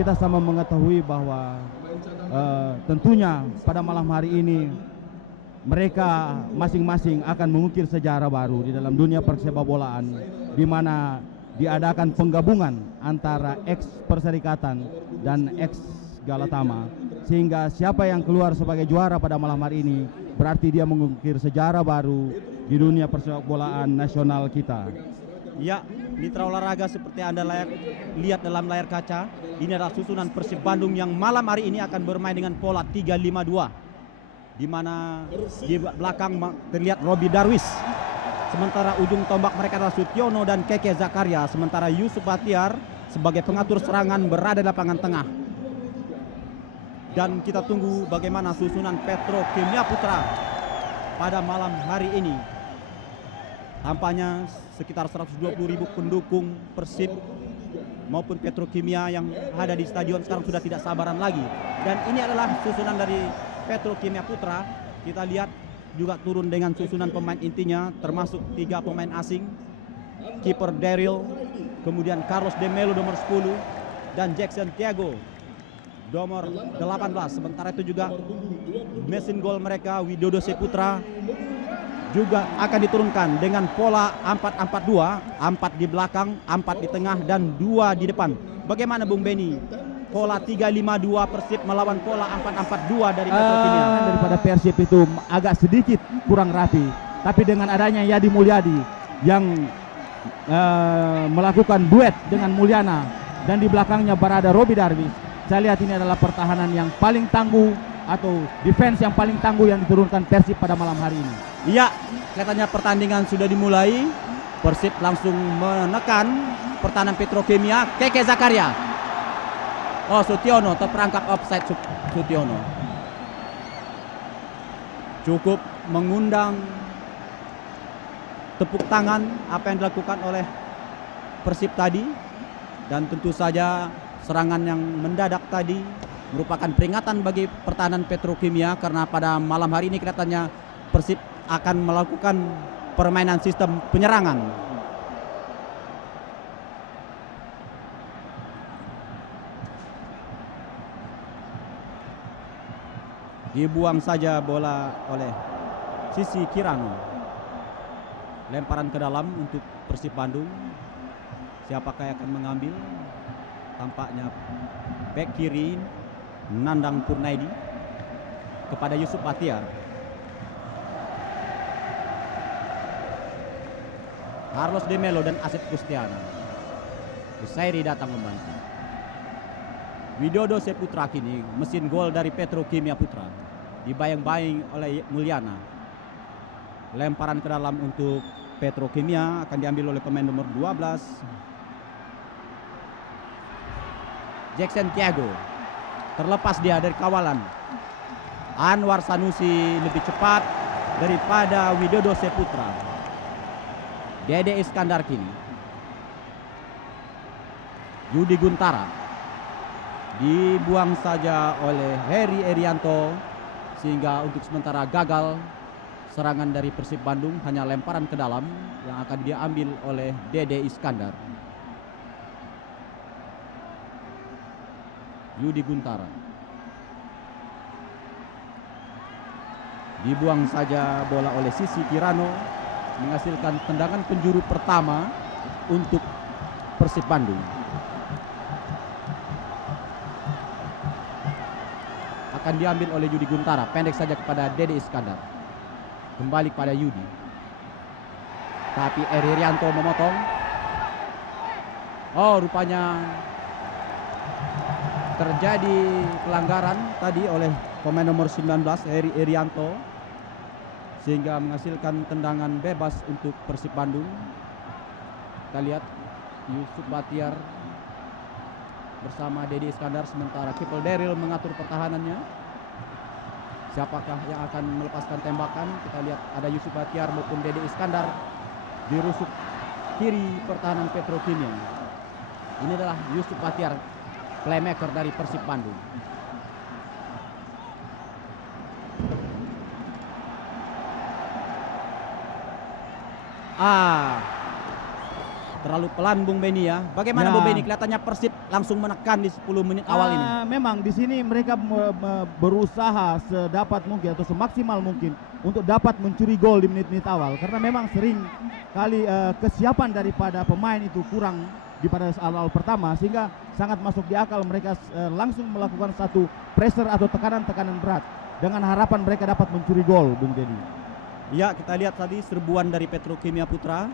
kita sama mengetahui bahwa tentunya pada malam hari ini mereka masing-masing akan mengukir sejarah baru di dalam dunia persepabolaan, di mana diadakan penggabungan antara ex Perserikatan dan ex Galatama, sehingga siapa yang keluar sebagai juara pada malam hari ini berarti dia mengukir sejarah baru di dunia persepabolaan nasional kita. Ya, mitra olahraga seperti Anda lihat dalam layar kaca, ini adalah susunan Persib Bandung yang malam hari ini akan bermain dengan pola 3-5-2, di mana di belakang terlihat Robi Darwis, sementara ujung tombak mereka adalah Sutiono dan Keke Zakaria, sementara Yusuf Bahtiar sebagai pengatur serangan berada di lapangan tengah. Dan kita tunggu bagaimana susunan Petrokimia Putra pada malam hari ini. Tampaknya sekitar 120.000 pendukung Persib maupun Petrokimia yang ada di stadion sekarang sudah tidak sabaran lagi. Dan ini adalah susunan dari Petrokimia Putra. Kita lihat juga turun dengan susunan pemain intinya, termasuk 3 pemain asing, kiper Daryl, kemudian Carlos de Melo nomor 10 dan Jackson Thiago nomor 18. Sementara itu juga mesin gol mereka Widodo Seputra juga akan diturunkan dengan pola 4-4-2, 4 di belakang, 4 di tengah dan 2 di depan. Bagaimana Bung Beni? Pola 3-5-2 Persib melawan pola 4-4-2 dari Petrokimia. Daripada Persib itu agak sedikit kurang rapi, tapi dengan adanya Yadi Mulyadi yang melakukan duet dengan Mulyana dan di belakangnya berada Robi Darwis, saya lihat ini adalah pertahanan yang paling tangguh atau defense yang paling tangguh yang diturunkan Persib pada malam hari ini. Iya, kelihatannya pertandingan sudah dimulai. Persib langsung menekan pertahanan Petrokimia. Keke Zakaria. Oh, Sutiono terperangkap offside. Sutiono cukup mengundang tepuk tangan apa yang dilakukan oleh Persib tadi. Dan tentu saja serangan yang mendadak tadi merupakan peringatan bagi pertahanan Petrokimia, karena pada malam hari ini kelihatannya Persib akan melakukan permainan sistem penyerangan. Dibuang saja bola oleh Sisi Kirano. Lemparan ke dalam untuk Persib Bandung. Siapakah yang akan mengambil? Tampaknya bek kiri Nandang Purnaidi kepada Yusuf Bahtiar. Carlos de Melo dan Asep Kustiana. Usairi datang membantu. Widodo Seputra kini mesin gol dari Petrokimia Putra. Dibayang-bayang oleh Mulyana. Lemparan ke dalam untuk Petrokimia akan diambil oleh pemain nomor 12. Jackson Thiago. Terlepas dia dari kawalan. Anwar Sanusi lebih cepat daripada Widodo Seputra. Dede Iskandar kini. Yudi Guntara. Dibuang saja oleh Heri Erianto, sehingga untuk sementara gagal serangan dari Persib Bandung. Hanya lemparan ke dalam yang akan diambil oleh Dede Iskandar. Yudi Guntara. Dibuang saja bola oleh Sisi Kirano, menghasilkan tendangan penjuru pertama untuk Persib Bandung. Akan diambil oleh Yudi Guntara, pendek saja kepada Dede Iskandar. Kembali pada Yudi. Tapi Erianto memotong. Oh, rupanya terjadi pelanggaran tadi oleh pemain nomor 19 Heri Erianto, sehingga menghasilkan tendangan bebas untuk Persib Bandung. Kita lihat Yusuf Bahtiar bersama Dede Iskandar, sementara Kipel Daryl mengatur pertahanannya. Siapakah yang akan melepaskan tembakan? Kita lihat ada Yusuf Bahtiar maupun Dede Iskandar di rusuk kiri pertahanan Petrokimia. Ini adalah Yusuf Bahtiar, playmaker dari Persib Bandung. Terlalu pelan Bung Beni ya. Bagaimana Ya. Bung Beni? Kelihatannya Persib langsung menekan di 10 menit awal ini. Memang di sini mereka berusaha sedapat mungkin atau semaksimal mungkin untuk dapat mencuri gol di menit-menit awal, karena memang sering kali kesiapan daripada pemain itu kurang di pada awal pertama, sehingga sangat masuk di akal mereka langsung melakukan satu pressure atau tekanan-tekanan berat dengan harapan mereka dapat mencuri gol, Bung Dedi. Ya, kita lihat tadi serbuan dari Petrokimia Putra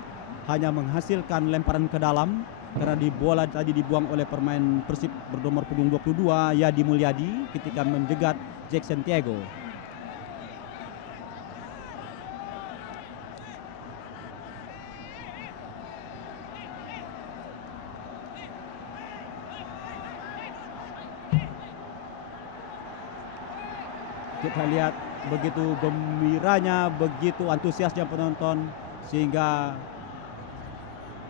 hanya menghasilkan lemparan ke dalam karena di bola tadi dibuang oleh pemain Persib bernomor punggung 22 Yadi Mulyadi ketika menjegat Jackson Tiago. Kita lihat begitu gembiranya, begitu antusiasnya penonton, sehingga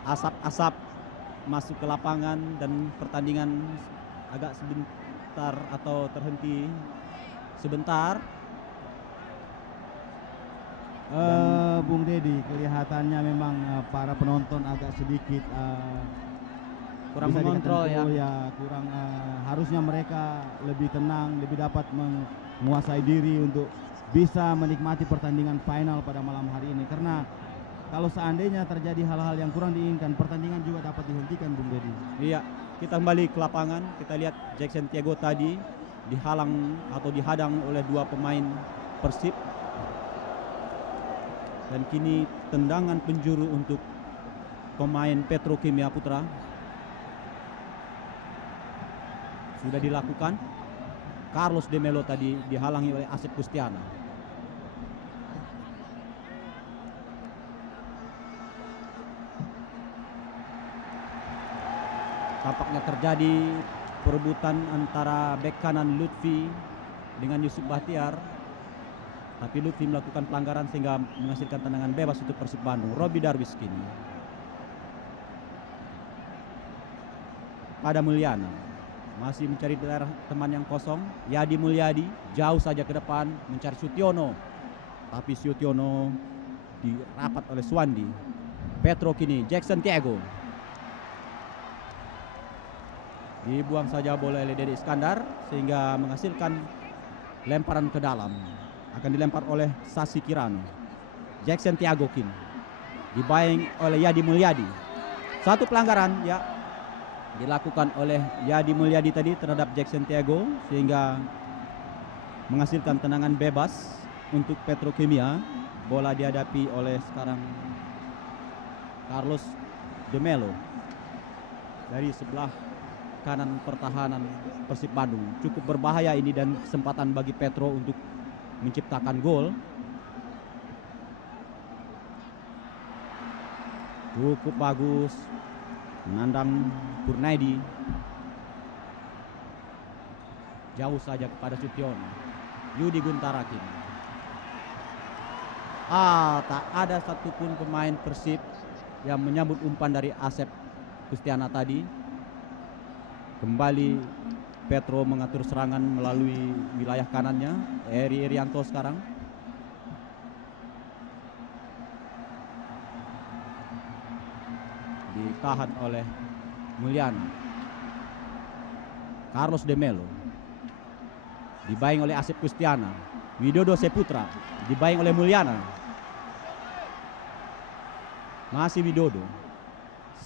asap-asap masuk ke lapangan dan pertandingan agak sebentar atau terhenti sebentar. Bung Dedi, kelihatannya memang para penonton agak sedikit Kurang bisa mengontrol dikatakan, ya. kurang harusnya mereka lebih tenang, lebih dapat menguasai diri untuk bisa menikmati pertandingan final pada malam hari ini, karena kalau seandainya terjadi hal-hal yang kurang diinginkan, pertandingan juga dapat dihentikan, Bung Dedi. Iya, kita kembali ke lapangan. Kita lihat Jackson Tiago tadi dihalang atau dihadang oleh dua pemain Persib. Dan kini tendangan penjuru untuk pemain Petrokimia Putra sudah dilakukan. Carlos de Melo tadi dihalangi oleh Asep Kustiana. Tampaknya terjadi perebutan antara bek kanan Lutfi dengan Yusuf Bahtiar, tapi Lutfi melakukan pelanggaran sehingga menghasilkan tendangan bebas untuk Persib Bandung. Robi Darwis kini pada Mulyana, masih mencari daerah teman yang kosong. Yadi Mulyadi jauh saja ke depan mencari Sutiono, tapi Sutiono dirapat oleh Suwandi. Petro kini Jackson Tiago, dibuang saja bola oleh Dede Iskandar sehingga menghasilkan lemparan ke dalam. Akan dilempar oleh Sasi Kirano. Jackson Tiago kini dibayang oleh Yadi Mulyadi. Satu pelanggaran ya dilakukan oleh Yadi Mulyadi tadi terhadap Jackson Tiago sehingga menghasilkan tendangan bebas untuk Petrokimia. Bola dihadapi oleh sekarang Carlos de Melo dari sebelah kanan pertahanan Persib Bandung. Cukup berbahaya ini dan kesempatan bagi Petro untuk menciptakan gol. Cukup bagus menandang Purnaidi, jauh saja kepada Sutiono. Yudi Guntara kini. Tak ada satupun pemain Persib yang menyambut umpan dari Asep Kustiana tadi. Kembali Petro mengatur serangan melalui wilayah kanannya. Eri Irianto sekarang. Ditahan oleh Mulyana. Carlos de Melo dibayang oleh Asep Kustiana. Widodo Seputra dibayang oleh Mulyana. Masih Widodo.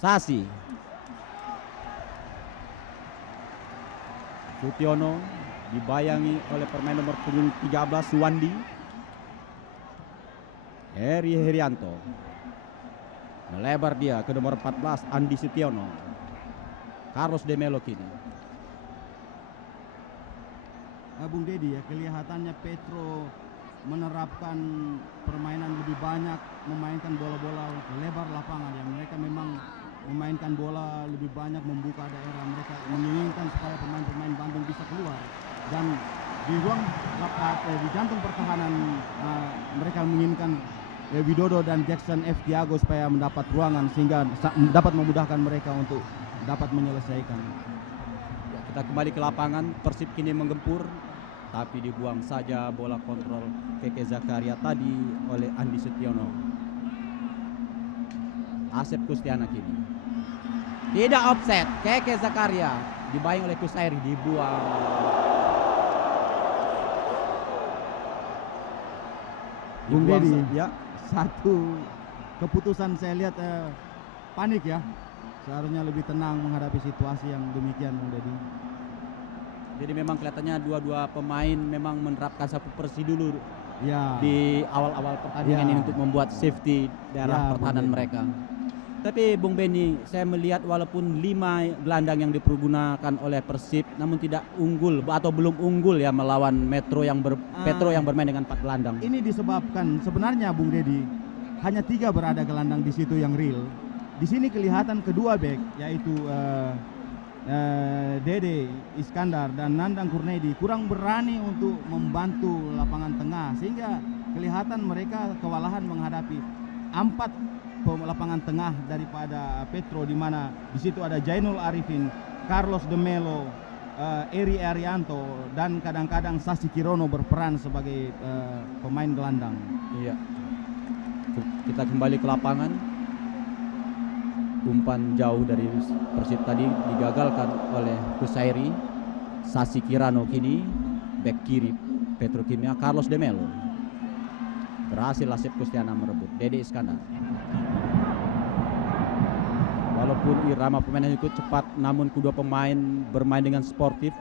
Sasi. Sutiono dibayangi oleh pemain nomor punggung 13 Suwandi. Eri Herianto melebar dia ke nomor 14 Andi Sutiono. Carlos de Melo kini. Bung Dedi, ya, kelihatannya Petro menerapkan permainan lebih banyak, memainkan bola-bola lebar lapangan, yang mereka memang memainkan bola lebih banyak, membuka daerah. Mereka menginginkan supaya pemain-pemain Bandung bisa keluar, dan di ruang di jantung pertahanan mereka menginginkan Widodo dan Jackson F. Tiago supaya mendapat ruangan sehingga dapat memudahkan mereka untuk dapat menyelesaikan. Kita kembali ke lapangan. Persib kini menggempur, tapi dibuang saja bola kontrol Keke Zakaria tadi oleh Andi Sutiono. Asep Kustiana kini Tidak offset. Keke Zakaria dibayang oleh Kusairi, dibuang. Bung Dedi, ya. satu keputusan saya lihat panik ya. Seharusnya lebih tenang menghadapi situasi yang demikian, Bung Dedi. Jadi memang kelihatannya dua-dua pemain memang menerapkan sapu bersih dulu Ya. di awal-awal pertandingan Ya. ini untuk membuat safety daerah Ya, pertahanan Bung Dedi. mereka. Tapi Bung Beni, saya melihat walaupun 5 gelandang yang dipergunakan oleh Persib, namun tidak unggul atau belum unggul ya melawan Petro yang bermain dengan 4 gelandang. Ini disebabkan sebenarnya Bung Dedi hanya 3 berada gelandang di situ yang real. Di sini kelihatan kedua back yaitu Dede Iskandar dan Nandang Kurnedi kurang berani untuk membantu lapangan tengah, sehingga kelihatan mereka kewalahan menghadapi 4 lapangan tengah daripada Petro, di mana di situ ada Jainul Arifin, Carlos de Melo, Eri Arianto, dan kadang-kadang Sasi Kirono berperan sebagai pemain gelandang. Iya. Kita kembali ke lapangan. Umpan jauh dari Persib tadi digagalkan oleh Kusairi. Sasi Kirano kini back kiri Petrokimia. Carlos de Melo berhasil Asep Kustiana merebut. Dede Iskandar. Walaupun irama permainan itu cepat, namun kedua pemain bermain dengan sportif.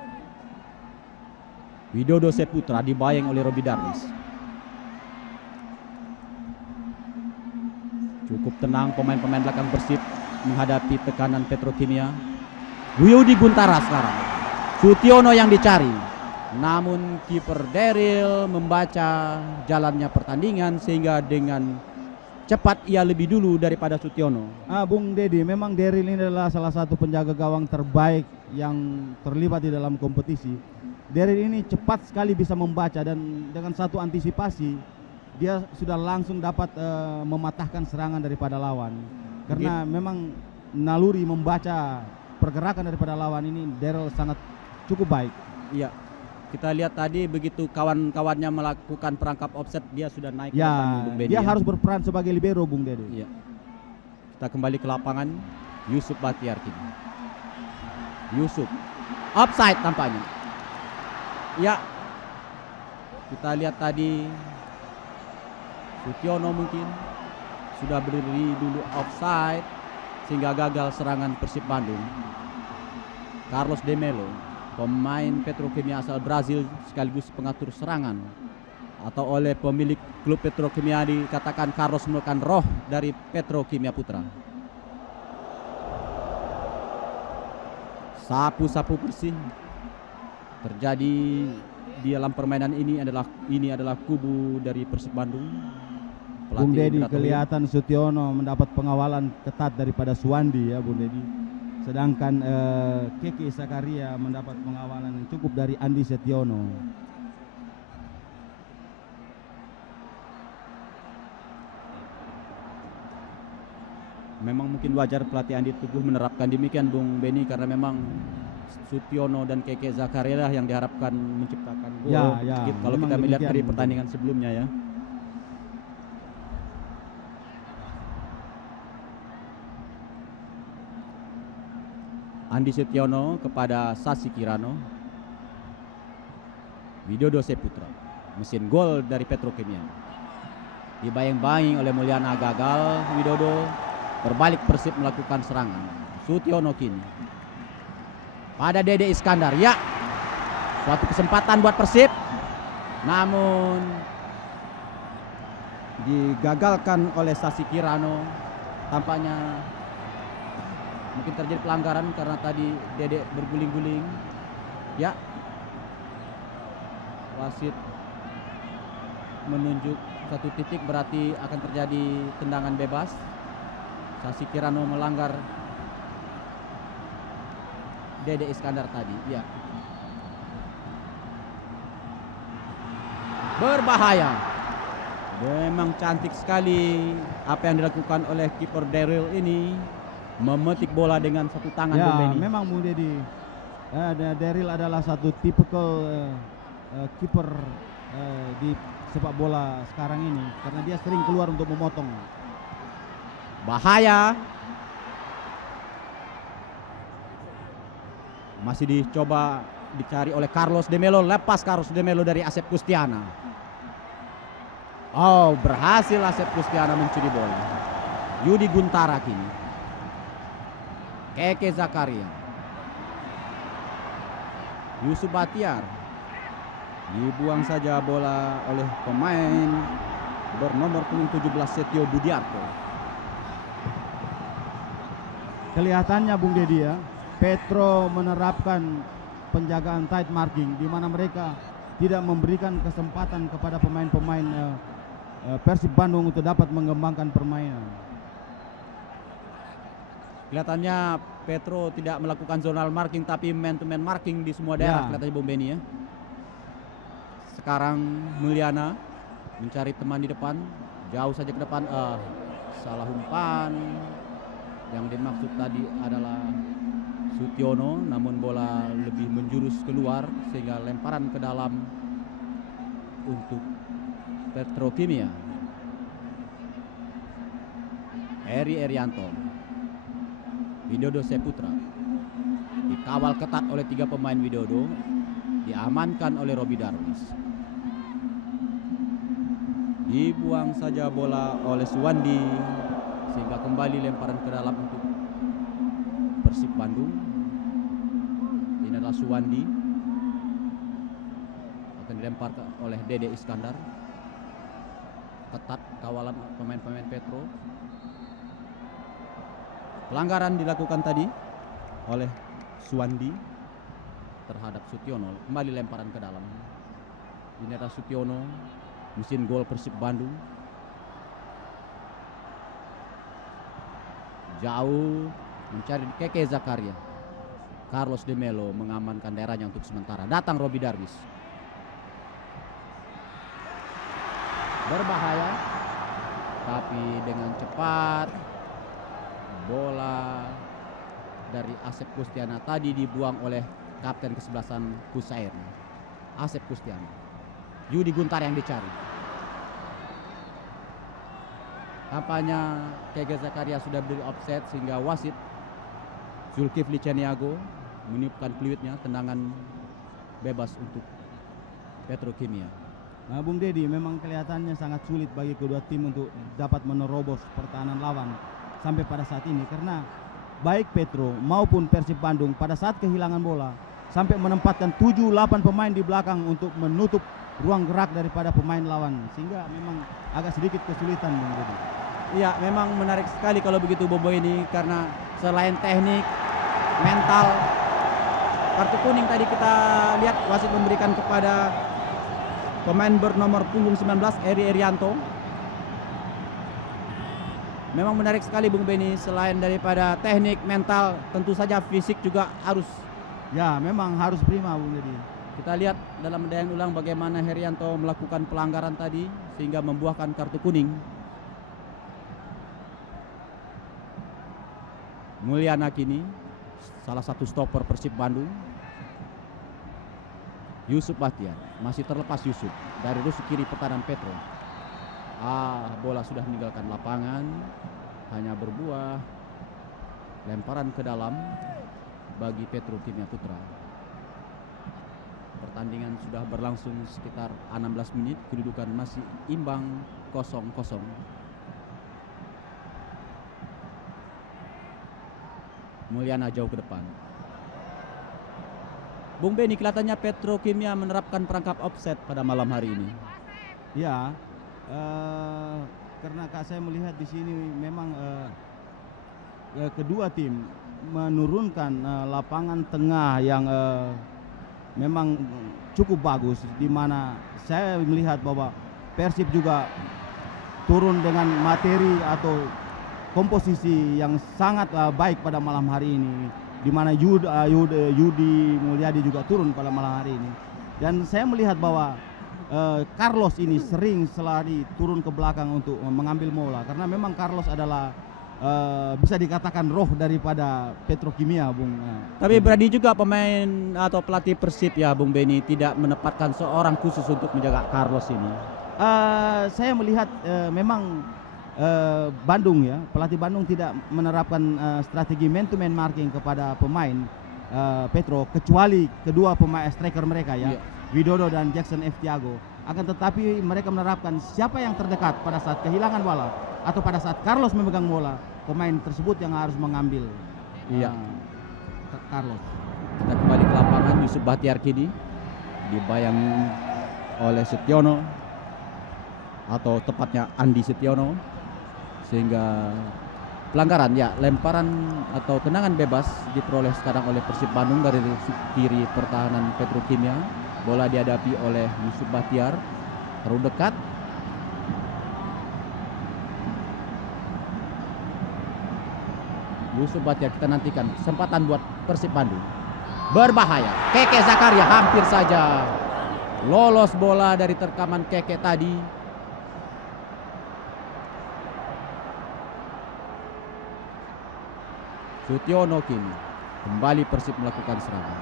Widodo Seputra dibayang oleh Robi Darwis. Cukup tenang pemain-pemain belakang Persib menghadapi tekanan Petrokimia. Buyudi Guntara sekarang. Sutiono yang dicari. Namun kiper Daryl membaca jalannya pertandingan sehingga dengan cepat ia lebih dulu daripada Sutiono. Bung Dedi, memang Daryl ini adalah salah satu penjaga gawang terbaik yang terlibat di dalam kompetisi. Daryl ini cepat sekali bisa membaca dan dengan satu antisipasi dia sudah langsung dapat mematahkan serangan daripada lawan. Karena memang naluri membaca pergerakan daripada lawan ini Daryl sangat cukup baik. Iya. Kita lihat tadi begitu kawan-kawannya melakukan perangkap offset, dia sudah naik ke Ya, depan, Bung Beni, dia ya. harus berperan sebagai libero, Bung Dedi. Iya. Kita kembali ke lapangan. Yusuf Bahtiar kini. Yusuf offside tampaknya. Ya. Kita lihat tadi Sutiono mungkin sudah berdiri dulu offside sehingga gagal serangan Persib Bandung. Carlos de Melo, pemain Petrokimia asal Brazil sekaligus pengatur serangan, atau oleh pemilik klub Petrokimia dikatakan Carlos merupakan roh dari Petrokimia Putra. Sapu-sapu bersih terjadi di dalam permainan ini adalah kubu dari Persib Bandung. Bung Dedi, Berat kelihatan Sutiono mendapat pengawalan ketat daripada Suwandi ya Bung Dedi. Sedangkan Keke Zakaria mendapat pengawalan yang cukup dari Andi Setiono. Memang mungkin wajar pelatih Andi Tuguh menerapkan demikian Bung Beni, karena memang Sutiono dan Keke Zakaria lah yang diharapkan menciptakan gol. Ya, Kalau memang kita melihat demikian, dari Bung pertandingan sebelumnya ya. Andi Setiono kepada Sasi Kirano. Widodo Seputra, mesin gol dari Petrokimia. Dibayang-bayang oleh Mulyana, gagal. Widodo berbalik, Persib melakukan serangan. Sutiono kini pada Dede Iskandar. Ya, suatu kesempatan buat Persib, namun digagalkan oleh Sasi Kirano. Tampaknya mungkin terjadi pelanggaran karena tadi Dede berguling-guling. Ya, wasit menunjuk satu titik, berarti akan terjadi tendangan bebas. Sasi Kirano melanggar Dede Iskandar tadi. Ya, berbahaya. Memang cantik sekali apa yang dilakukan oleh kiper Daryl ini, memetik bola dengan satu tangan. Ya, Bung Beni. memang Bung Dedi, Daryl adalah satu tipikal kiper di sepak bola sekarang ini, karena dia sering keluar untuk memotong. Bahaya. Masih dicoba dicari oleh Carlos de Melo, lepas Carlos de Melo dari Asep Kustiana. Oh, berhasil Asep Kustiana mencuri bola. Yudi Guntara kini. Keke Zakaria. Yusuf Batiar. Dibuang saja bola oleh pemain bernomor punggung 17 Setio Budiarto. Kelihatannya Bung Dedi ya, Petro menerapkan penjagaan tight marking di mana mereka tidak memberikan kesempatan kepada pemain-pemain Persib Bandung untuk dapat mengembangkan permainan. Kelihatannya Petro tidak melakukan zonal marking tapi man to man marking di semua daerah, kelihatannya Bung Beni ya. Sekarang Mulyana mencari teman di depan, jauh saja ke depan, salah umpan. Yang dimaksud tadi adalah Sutiono, namun bola lebih menjurus keluar sehingga lemparan ke dalam untuk Petrokimia. Eri Erianto, Widodo Seputra dikawal ketat oleh 3 pemain Widodo, diamankan oleh Robi Darwis. Dibuang saja bola oleh Suwandi sehingga kembali lemparan ke dalam untuk Persib Bandung. Ini adalah Suwandi, akan dilempar oleh Dede Iskandar. Ketat kawalan pemain-pemain Petro. Pelanggaran dilakukan tadi oleh Suwandi terhadap Sutiono. Kembali lemparan ke dalam. Ini adalah Sutiono, mesin gol Persib Bandung. Jauh mencari Keke Zakaria. Carlos de Melo mengamankan daerahnya untuk sementara. Datang Robi Darwis. Berbahaya, tapi dengan cepat bola dari Asep Kustiana tadi dibuang oleh kapten kesebelasan Kusair, Asep Kustiana. Yudi Guntar yang dicari. Tampaknya Keke Zakaria sudah beri offset sehingga wasit Zulkifli Caniago meniupkan peluitnya, tendangan bebas untuk Petrokimia. Nah, Bung Dedi, memang kelihatannya sangat sulit bagi kedua tim untuk dapat menerobos pertahanan lawan sampai pada saat ini, karena baik Petro maupun Persib Bandung pada saat kehilangan bola sampai menempatkan 7-8 pemain di belakang untuk menutup ruang gerak daripada pemain lawan, sehingga memang agak sedikit kesulitan Bung Dedi. Iya, memang menarik sekali kalau begitu Bobo ini, karena selain teknik, mental, kartu kuning tadi kita lihat wasit memberikan kepada pemain bernomor punggung 19 Eri Erianto. Memang menarik sekali Bung Beni, selain daripada teknik, mental, tentu saja fisik juga harus. Ya, memang harus prima Bung Dedi. Kita lihat dalam dayang ulang bagaimana Herianto melakukan pelanggaran tadi sehingga membuahkan kartu kuning. Mulyana kini salah satu stopper Persib Bandung. Yusuf Bahtiar masih terlepas Yusuf dari rusuk kiri pertahanan Petro. Bola sudah meninggalkan lapangan, hanya berbuah lemparan ke dalam bagi Petrokimia Putra. Pertandingan sudah berlangsung sekitar 16 menit, kedudukan masih imbang 0-0. Mulyana jauh ke depan. Bung Beni, kelihatannya Petrokimia menerapkan perangkap offset pada malam hari ini. Ya, karena saya melihat di sini memang kedua tim menurunkan lapangan tengah yang memang cukup bagus, di mana saya melihat bahwa Persib juga turun dengan materi atau komposisi yang sangat baik pada malam hari ini, di mana Yudi Mulyadi juga turun pada malam hari ini. Dan saya melihat bahwa Carlos ini sering selalu turun ke belakang untuk mengambil bola, karena memang Carlos adalah bisa dikatakan roh daripada Petrokimia, Bung. Tapi berarti juga pemain atau pelatih Persib ya Bung Beni tidak menempatkan seorang khusus untuk menjaga Carlos ini. Saya melihat memang Bandung ya, pelatih Bandung tidak menerapkan strategi man to man marking kepada pemain, Petro, kecuali kedua pemain striker mereka ya, Iya. Widodo dan Jackson F. Tiago. Akan tetapi mereka menerapkan siapa yang terdekat pada saat kehilangan bola atau pada saat Carlos memegang bola, pemain tersebut yang harus mengambil. Iya. Carlos. Kita kembali ke lapangan. Yusuf Bahtiar kini dibayangi oleh Setiono, atau tepatnya Andi Setiono, sehingga pelanggaran ya, lemparan atau tendangan bebas diperoleh sekarang oleh Persib Bandung dari kiri pertahanan Petrokimia. Bola dihadapi oleh Yusuf Bahtiar, terlalu dekat. Yusuf Bahtiar, kita nantikan kesempatan buat Persib Bandung. Berbahaya, Keke Zakaria hampir saja lolos bola dari terkaman Keke tadi. Sutiono kini kembali Persib melakukan serangan.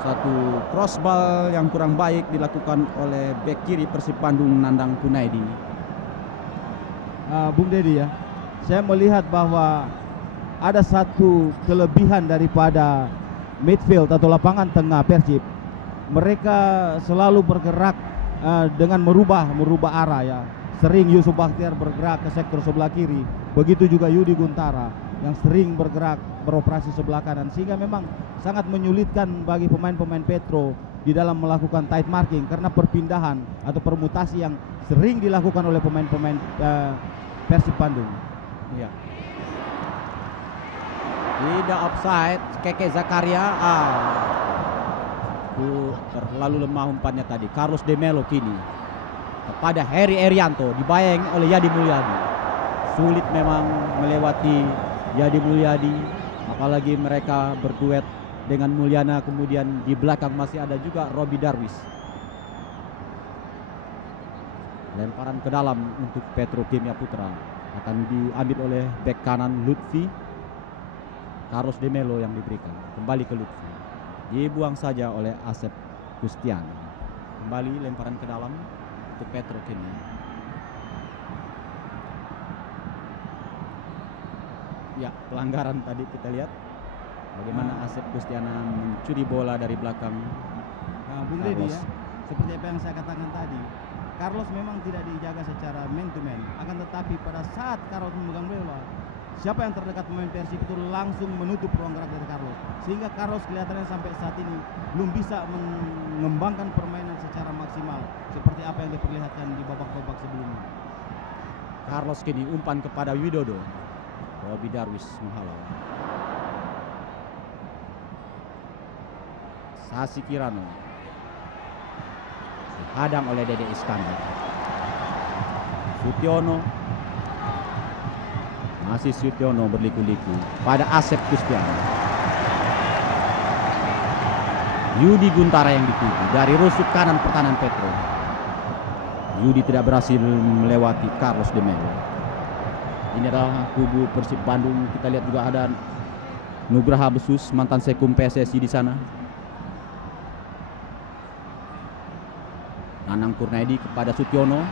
Satu crossball yang kurang baik dilakukan oleh bek kiri Persib Bandung, Nandang Kunaidi. Bung Dedi ya, saya melihat bahwa ada satu kelebihan daripada midfield atau lapangan tengah Persib. Mereka selalu bergerak dengan merubah arah ya. Sering Yusuf Bahtiar bergerak ke sektor sebelah kiri, begitu juga Yudi Guntara yang sering bergerak beroperasi sebelah kanan, sehingga memang sangat menyulitkan bagi pemain-pemain Petro di dalam melakukan tight marking karena perpindahan atau permutasi yang sering dilakukan oleh pemain-pemain Persib Bandung. Ya. Tidak offside, Keke Zakaria. Terlalu lemah umpannya tadi. Carlos De Melo kini kepada Heri Erianto, dibayangi oleh Yadi Mulyadi. Sulit memang melewati Yadi Mulyadi, apalagi mereka berduet dengan Mulyana. Kemudian di belakang masih ada juga Robi Darwis. Lemparan ke dalam untuk Petrokimia Putra akan diambil oleh bek kanan Lutfi. Carlos De Melo yang diberikan kembali ke Lutfi, dibuang saja oleh Asep Gustian. Kembali lemparan ke dalam untuk Petrokimia. Ya, pelanggaran tadi kita lihat bagaimana Asep Gustiana mencuri bola dari belakang. Bung Dedi ya, seperti apa yang saya katakan tadi, Carlos memang tidak dijaga secara man to man, akan tetapi pada saat Carlos memegang bola, siapa yang terdekat pemain Persib itu langsung menutup ruang gerak dari Carlos, sehingga Carlos kelihatannya sampai saat ini belum bisa mengembangkan permainan secara maksimal seperti apa yang diperlihatkan di babak-babak sebelumnya. Carlos kini umpan kepada Widodo. Robi Darwis menghalau. Sasi Kirano dihadang oleh Dede Iskandar. Sutiono, masih Sutiono berliku-liku pada Asep Gustiana. Yudi Guntara yang dituju dari rusuk kanan pertahanan Petro. Yudi tidak berhasil melewati Carlos De Melo. Ini adalah kubu Persib Bandung. Kita lihat juga ada Nugraha Besus, mantan sekum PSSI di sana. Nanang Kurnaidi kepada Sutiono.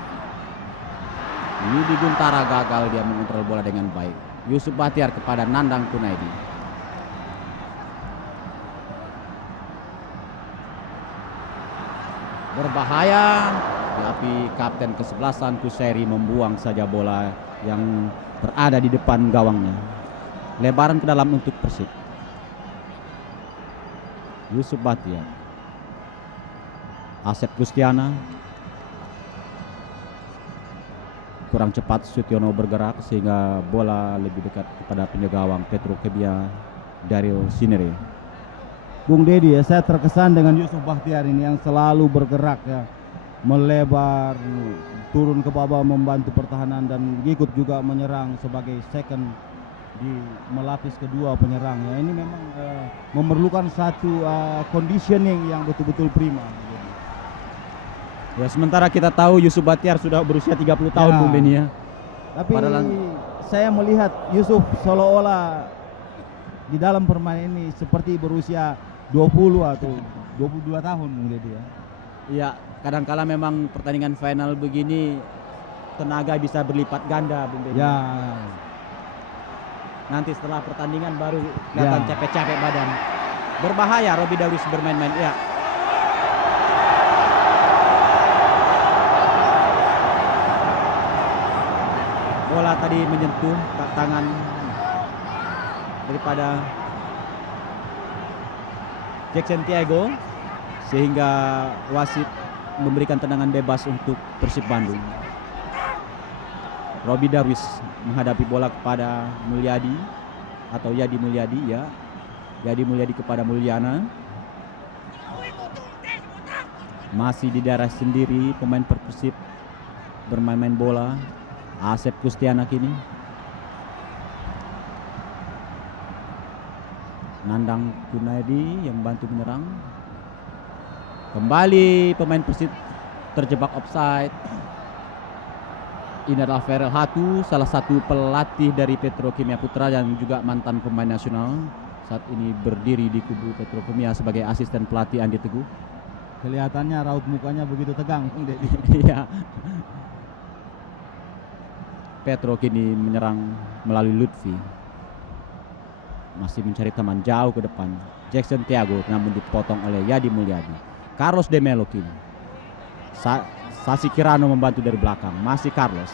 Yudi Guntara gagal dia mengontrol bola dengan baik. Yusuf Bahtiar kepada Nandang Kurnaidi. Berbahaya, tapi kapten kesebelasan Kuseri membuang saja bola yang berada di depan gawangnya. Lebaran ke dalam untuk Persib. Yusuf Bahtiar, Asep Gustiana, kurang cepat Sutiono bergerak sehingga bola lebih dekat kepada penjaga gawang Petrokimia Daryl Sinere. Bung Dedi ya, saya terkesan dengan Yusuf Bahtiar ini yang selalu bergerak ya, melebar, turun ke bawah membantu pertahanan dan ikut juga menyerang sebagai second di melapis kedua penyerang ya. Ini memang memerlukan satu conditioning yang betul-betul prima. Ya, sementara kita tahu Yusuf Bahtiar sudah berusia 30 tahun, Bung Beni ya. Tapi saya melihat Yusuf seolah-olah di dalam permainan ini seperti berusia 20 atau 22 tahun Bung Dedi ya. Iya, kadang-kala memang pertandingan final begini tenaga bisa berlipat ganda, Bung Dedi. Ya. Nanti setelah pertandingan baru kelihatan Ya. capek-capek badan. Berbahaya Robi Darwis bermain-main. Ya. Bola tadi menyentuh tangan daripada Jackson Tiago sehingga wasit memberikan tendangan bebas untuk Persib Bandung. Robi Darwis menghadapi bola kepada Mulyadi atau Yadi Mulyadi ya. Yadi Mulyadi kepada Mulyana. Masih di daerah sendiri pemain Persib bermain-main bola. Asep Kustiana kini. Nandang Kunaidi yang bantu menyerang. Kembali pemain Persib terjebak offside. Ini adalah Ferel Hatu, salah satu pelatih dari Petrokimia Putra dan juga mantan pemain nasional. Saat ini berdiri di kubu Petrokimia sebagai asisten pelatih Andi Teguh. Kelihatannya raut mukanya begitu tegang, Bung Dedi. Iya. Petro kini menyerang melalui Lutfi. Masih mencari teman jauh ke depan. Jackson Tiago namun dipotong oleh Yadi Mulyadi. Carlos de Melo kini. Sasi Kirano membantu dari belakang. Masih Carlos.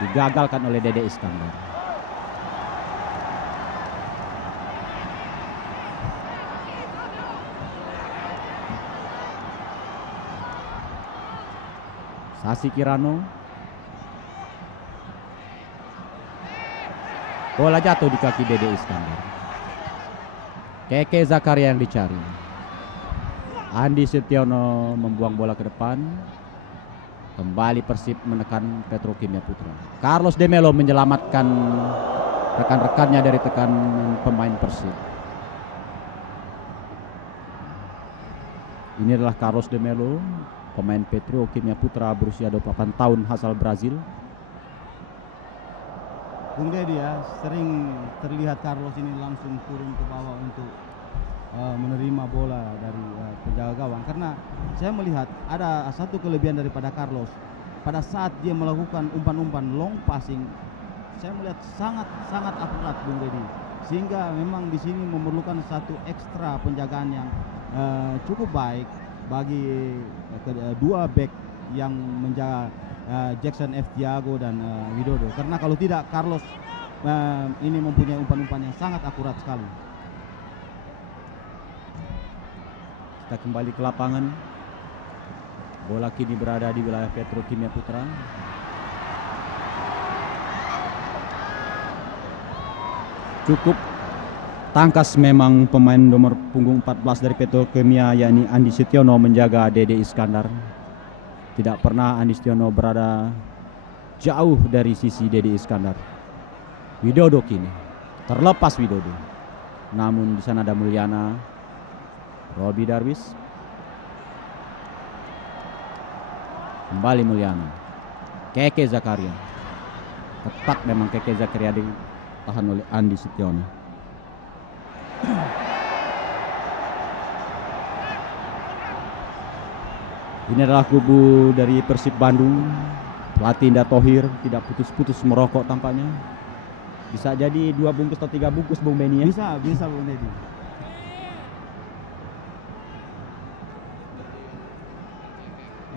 Digagalkan oleh Dede Iskandar. Sasi Kirano. Bola jatuh di kaki Dede Iskandar. Keke Zakaria yang dicari. Andi Setiono membuang bola ke depan. Kembali Persib menekan Petrokimia Putra. Carlos de Melo menyelamatkan rekan-rekannya dari tekanan pemain Persib. Ini adalah Carlos de Melo, pemain Petrokimia Putra berusia 28 tahun asal Brazil. Bung Dedi ya, sering terlihat Carlos ini langsung turun ke bawah untuk menerima bola dari penjaga gawang, karena saya melihat ada satu kelebihan daripada Carlos. Pada saat dia melakukan umpan-umpan long passing, saya melihat sangat akurat, Bung Dedi, sehingga memang di sini memerlukan satu ekstra penjagaan yang cukup baik bagi dua back yang menjaga Jackson F. Tiago dan Widodo, karena kalau tidak Carlos ini mempunyai umpan-umpan yang sangat akurat sekali. Kita kembali ke lapangan. Bola kini berada di wilayah Petrokimia Putra. Cukup tangkas memang pemain nomor punggung 14 dari Petrokimia, yakni Andi Setiono, menjaga Dede Iskandar. Tidak pernah Andi Setiono berada jauh dari sisi Dede Iskandar. Widodo kini terlepas Widodo. Namun di sana ada Mulyana. Robi Darwis. Kembali Mulyana. Keke Zakaria. Ketat memang Keke Zakaria ditahan oleh Andi Setiono. Ini adalah kubu dari Persib Bandung. Pelatih Indah Thohir tidak putus-putus merokok tampaknya. Bisa jadi 2 bungkus atau 3 bungkus, Bung Beni ya? Bisa Bung Dedi.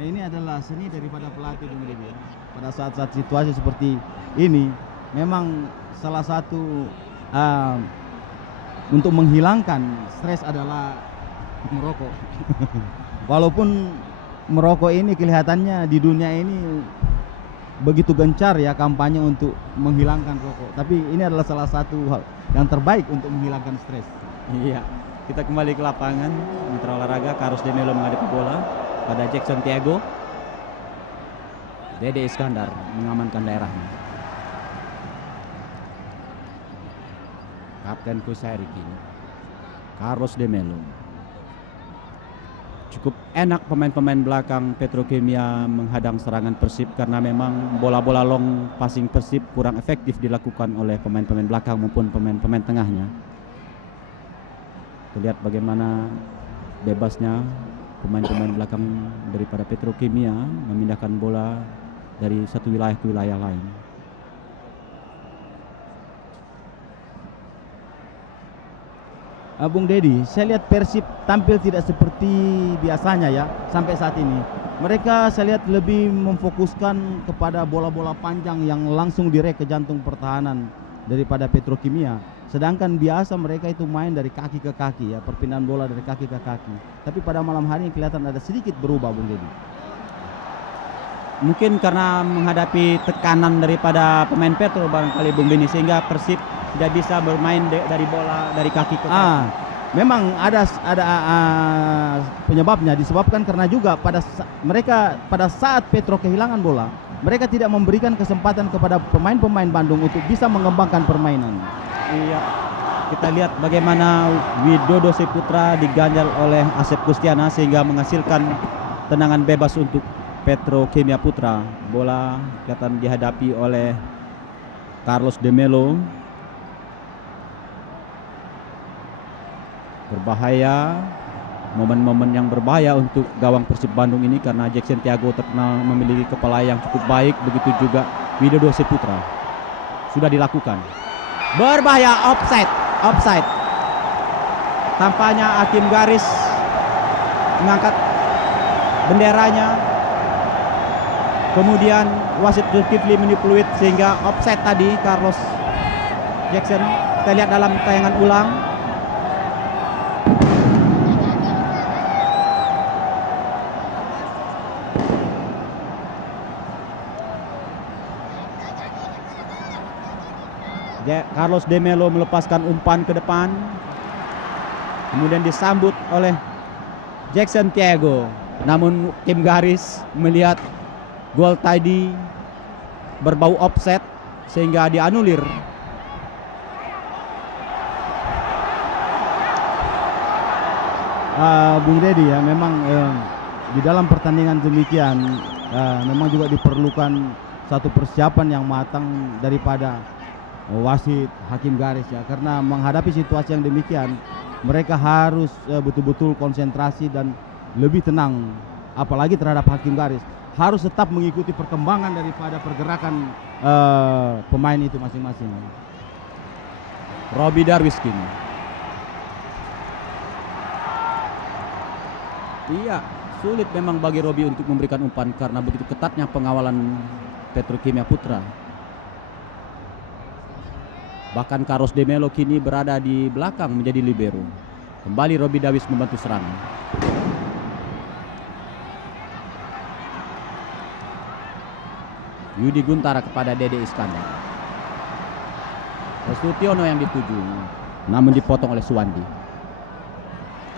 Ini adalah seni daripada pelatih, Bung Dedi. Pada saat-saat situasi seperti ini, memang salah satu untuk menghilangkan stres adalah merokok. Walaupun merokok ini kelihatannya di dunia ini begitu gencar ya kampanye untuk menghilangkan rokok, tapi ini adalah salah satu hal yang terbaik untuk menghilangkan stres. Iya, kita kembali ke lapangan. Mitra olahraga, Carlos de Melo menghadapi bola pada Jackson Tiago. Dede Iskandar mengamankan daerahnya. Kapten Kusairi kini Carlos de Melo. Cukup enak pemain-pemain belakang Petrokimia menghadang serangan Persib, karena memang bola-bola long passing Persib kurang efektif dilakukan oleh pemain-pemain belakang maupun pemain-pemain tengahnya. Terlihat bagaimana bebasnya pemain-pemain belakang daripada Petrokimia memindahkan bola dari satu wilayah ke wilayah lain. Bung Dedi, saya lihat Persib tampil tidak seperti biasanya ya sampai saat ini. Mereka saya lihat lebih memfokuskan kepada bola-bola panjang yang langsung direk ke jantung pertahanan daripada Petrokimia. Sedangkan biasa mereka itu main dari kaki ke kaki ya, perpindahan bola dari kaki ke kaki. Tapi pada malam hari ini kelihatan ada sedikit berubah, Bung Dedi. Mungkin karena menghadapi tekanan daripada pemain Petro barangkali Bung Beni, sehingga Persib tidak bisa bermain dari bola dari kaki ke kaki. Memang ada penyebabnya, disebabkan karena juga mereka pada saat Petro kehilangan bola, mereka tidak memberikan kesempatan kepada pemain-pemain Bandung untuk bisa mengembangkan permainan. Iya, kita lihat bagaimana Widodo Saputra diganjal oleh Asep Kustiana sehingga menghasilkan tendangan bebas untuk Petrokimia Putra. Bola kelihatan dihadapi oleh Carlos de Melo. Berbahaya, momen-momen yang berbahaya untuk gawang Persib Bandung ini karena Jackson Tiago terkenal memiliki kepala yang cukup baik, begitu juga Widodo Saputra. Sudah dilakukan. Berbahaya, offside. Tampaknya hakim garis mengangkat benderanya. Kemudian wasit Zulkifli menipulit sehingga offside tadi Carlos Jackson. Kita lihat dalam tayangan ulang. Carlos de Melo melepaskan umpan ke depan, kemudian disambut oleh Jackson Tiago. Namun tim garis melihat gol tadi berbau offset sehingga dianulir. Bung Dedi ya, memang di dalam pertandingan demikian memang juga diperlukan satu persiapan yang matang daripada wasit, hakim garis ya, karena menghadapi situasi yang demikian mereka harus betul-betul konsentrasi dan lebih tenang, apalagi terhadap hakim garis, harus tetap mengikuti perkembangan daripada pergerakan pemain itu masing-masing. Robi Darwiskin. Iya, sulit memang bagi Robi untuk memberikan umpan karena begitu ketatnya pengawalan Petrokimia Putra. Bahkan Carlos de Melo kini berada di belakang menjadi libero. Kembali Robi Dawis membantu serangan. Yudi Guntara kepada Dede Iskandar. Restutiono yang dituju, namun dipotong oleh Suwandi.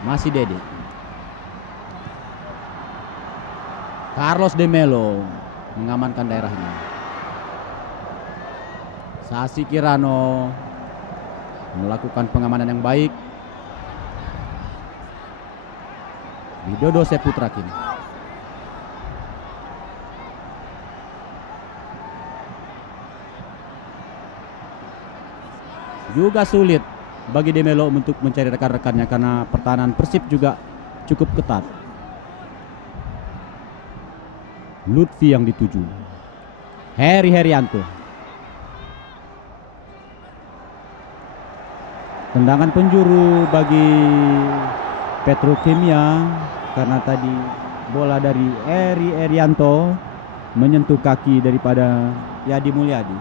Masih Dede. Carlos de Melo mengamankan daerahnya. Sasi Kirano melakukan pengamanan yang baik. Widodo Saputra kini. Juga sulit bagi De Melo untuk mencari rekan-rekannya karena pertahanan Persib juga cukup ketat. Lutfi yang dituju. Heri Herianto. Tendangan penjuru bagi Petrokimia karena tadi bola dari Heri Herianto menyentuh kaki daripada Yadi Mulyadi.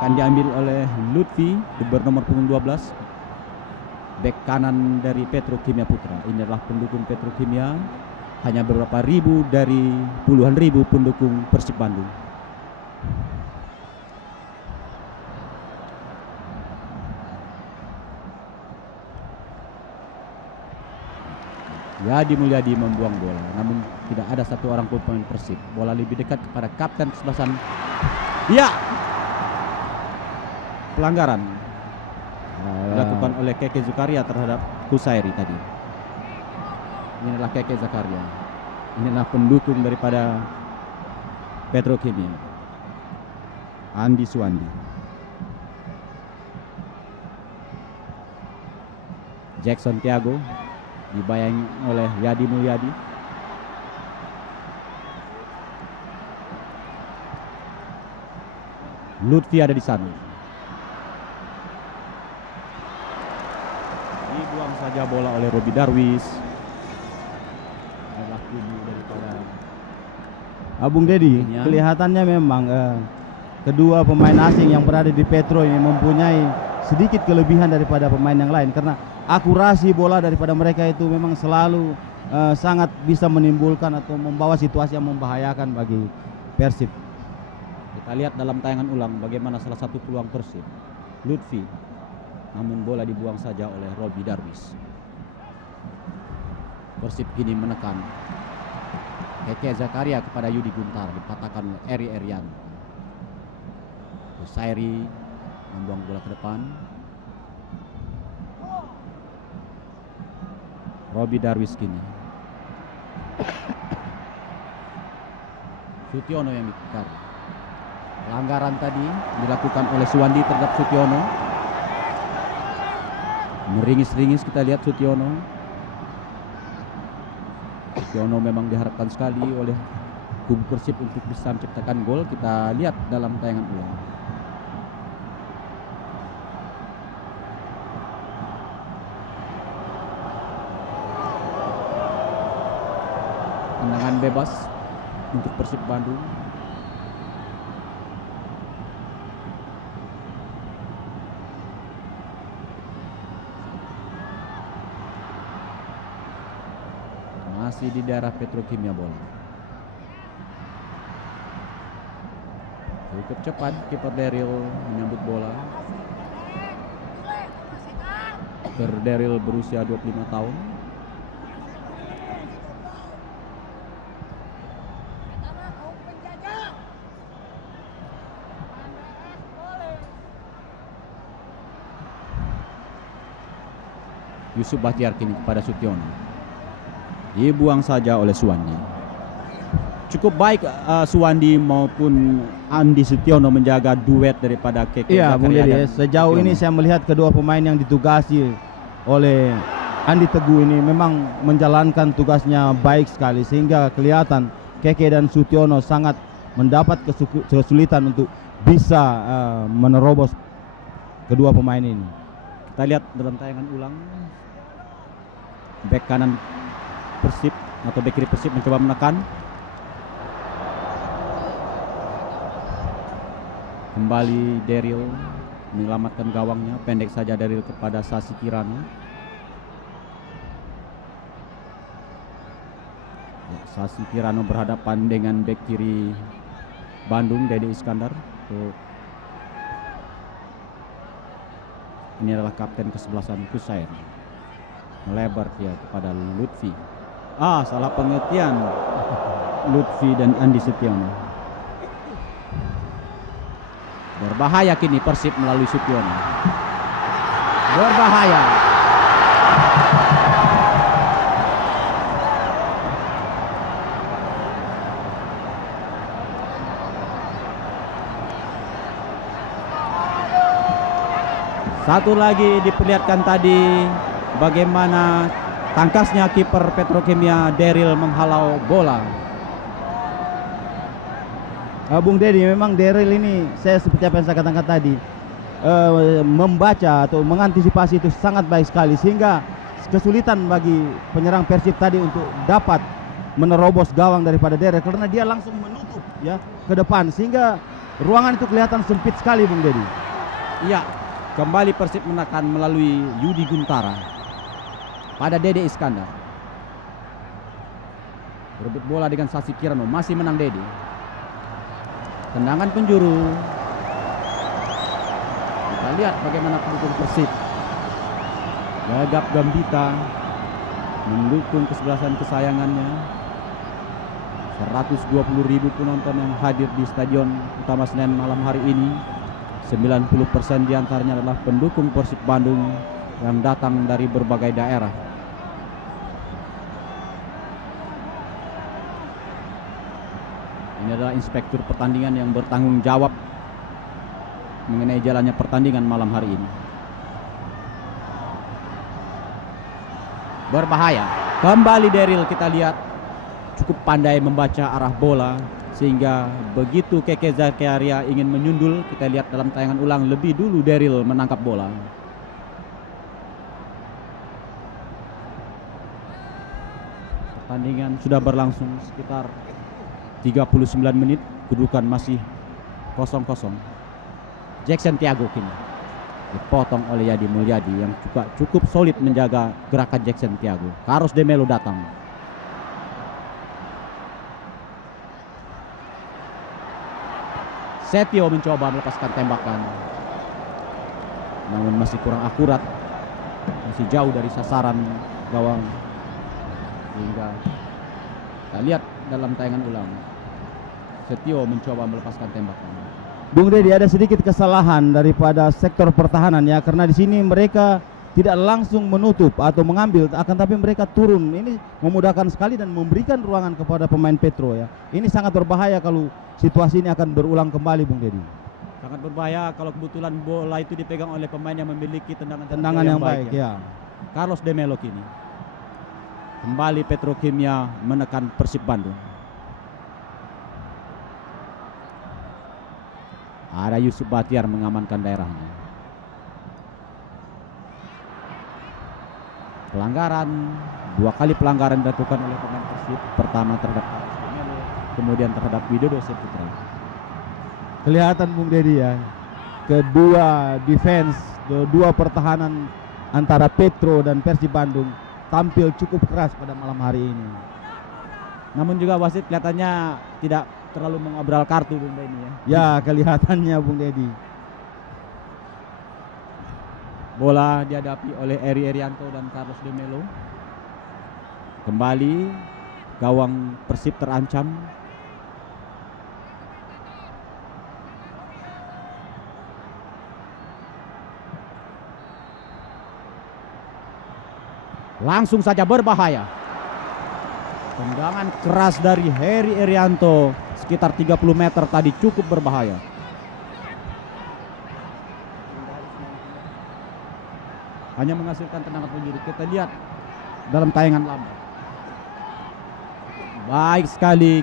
Akan diambil oleh Lutfi bernomor punggung 12, bek kanan dari Petrokimia Putra. Ini adalah pendukung Petrokimia, hanya beberapa ribu dari puluhan ribu pendukung Persib Bandung. Yadi Mulyadi membuang bola, namun tidak ada satu orang pun pemain Persib. Bola lebih dekat kepada kapten kesebelasan. Ya, pelanggaran dilakukan oleh Keke Zakaria terhadap Kusairi tadi. Ini adalah Keke Zakaria. Ini adalah pendukung daripada Petrokimia. Andi Suwandi. Jackson Tiago dibayangi oleh Yadi Mulyadi. Lutfi ada di sana. Dibuang saja bola oleh Robi Darwis. Adalah kubu daripada Bung Dedi, Ya. kelihatannya memang kedua pemain asing yang berada di Petro ini mempunyai sedikit kelebihan daripada pemain yang lain, karena akurasi bola daripada mereka itu memang selalu sangat bisa menimbulkan atau membawa situasi yang membahayakan bagi Persib. Kita lihat dalam tayangan ulang bagaimana salah satu peluang Persib, Lutfi, namun bola dibuang saja oleh Robi Darwis. Persib kini menekan Keke Zakaria kepada Yudi Guntar, dipatahkan oleh Eri Erian. Husairi membuang bola ke depan. Robi Darwis kini. Sutiono yang dikar. Pelanggaran tadi dilakukan oleh Suwandi terhadap Sutiono. Meringis-ringis kita lihat Sutiono. Sutiono memang diharapkan sekali oleh kubu Persib untuk bisa menciptakan gol. Kita lihat dalam tayangan ulang. Tendangan bebas untuk Persib Bandung. Masih di daerah Petrokimia bola. Cukup cepat kiper Daryl menyambut bola. Kiper Daryl berusia 25 tahun. Yusuf Bahtiar kini kepada Sutiono. Dibuang saja oleh Suwandi. Cukup baik Suwandi maupun Andi Sutiono menjaga duet daripada Keke Iya, Bung Zakaria Dedi, dan sejauh ini Sutiono. saya melihat kedua pemain yang ditugasi oleh Andi Teguh ini memang menjalankan tugasnya baik sekali, sehingga kelihatan Keke dan Sutiono sangat mendapat kesulitan untuk bisa menerobos kedua pemain ini. Kita lihat dalam tayangan ulang. Bek kanan Persib atau bek kiri Persib mencoba menekan. Kembali Daryl menyelamatkan gawangnya, pendek saja Daryl kepada Sasi Kirana. Ya, Sasi Kirana berhadapan dengan bek kiri Bandung, Dede Iskandar. Ini adalah kapten kesebelasan Kusair. Melebar dia kepada Lutfi. Salah pengertian. Lutfi dan Andi Sutiono. Berbahaya kini Persib melalui Sutiono. Berbahaya. Satu lagi diperlihatkan tadi bagaimana tangkasnya kiper Petrokimia Daryl menghalau bola. Bung Dedi, memang Daryl ini saya seperti apa yang saya katakan tadi, membaca atau mengantisipasi itu sangat baik sekali, sehingga kesulitan bagi penyerang Persib tadi untuk dapat menerobos gawang daripada Daryl karena dia langsung menutup ya ke depan, sehingga ruangan itu kelihatan sempit sekali, Bung Dedi. Iya, kembali Persib menekan melalui Yudi Guntara pada Dede Iskandar. Berebut bola dengan Sasi Kirano, masih menang Dede. Tendangan penjuru. Kita lihat bagaimana pendukung Persib. Gagap Gambita mendukung kesebelasan kesayangannya. 120.000 penonton yang hadir di Stadion Utama Senen malam hari ini. 90% diantaranya adalah pendukung Persib Bandung yang datang dari berbagai daerah. Ini adalah inspektur pertandingan yang bertanggung jawab mengenai jalannya pertandingan malam hari ini. Berbahaya. Kembali Daryl, kita lihat cukup pandai membaca arah bola, sehingga begitu Keke Zakaria ingin menyundul, kita lihat dalam tayangan ulang lebih dulu Daryl menangkap bola. Pertandingan sudah berlangsung sekitar 39 menit, kedudukan masih 0-0. Jackson Tiago kini dipotong oleh Yadi Mulyadi yang juga cukup solid menjaga gerakan Jackson Tiago. Carlos de Melo datang. Setio mencoba melepaskan tembakan, namun masih kurang akurat, masih jauh dari sasaran gawang. Hingga kita lihat dalam tayangan ulang, Setio mencoba melepaskan tembakan. Bung Dedi, ada sedikit kesalahan daripada sektor pertahanan ya, karena di sini mereka tidak langsung menutup atau mengambil, akan tapi mereka turun. Ini memudahkan sekali dan memberikan ruangan kepada pemain Petro ya. Ini sangat berbahaya kalau situasi ini akan berulang kembali, Bung Dedi. Sangat berbahaya kalau kebetulan bola itu dipegang oleh pemain yang memiliki tendangan yang baik ya. Carlos de Melo kini kembali Petrokimia menekan Persib Bandung. Ada Yusuf Batiar mengamankan daerahnya. Pelanggaran, 2 kali pelanggaran dilakukan oleh pemain Persib. Pertama terhadap Carlos de Melo, kemudian terhadap Widodo Saputra. Kelihatan Bung Dedi ya, kedua defense, kedua pertahanan antara Petro dan Persib Bandung tampil cukup keras pada malam hari ini. Namun juga wasit kelihatannya tidak terlalu mengobral kartu, Bung Dedi ya. Ya, kelihatannya Bung Dedi. Bola dihadapi oleh Eri Erianto dan Carlos de Melo. Kembali gawang Persib terancam. Langsung saja berbahaya. Tendangan keras dari Heri Erianto sekitar 30 meter tadi cukup berbahaya. Hanya menghasilkan tendangan penjuru. Kita lihat dalam tayangan lama. Baik sekali.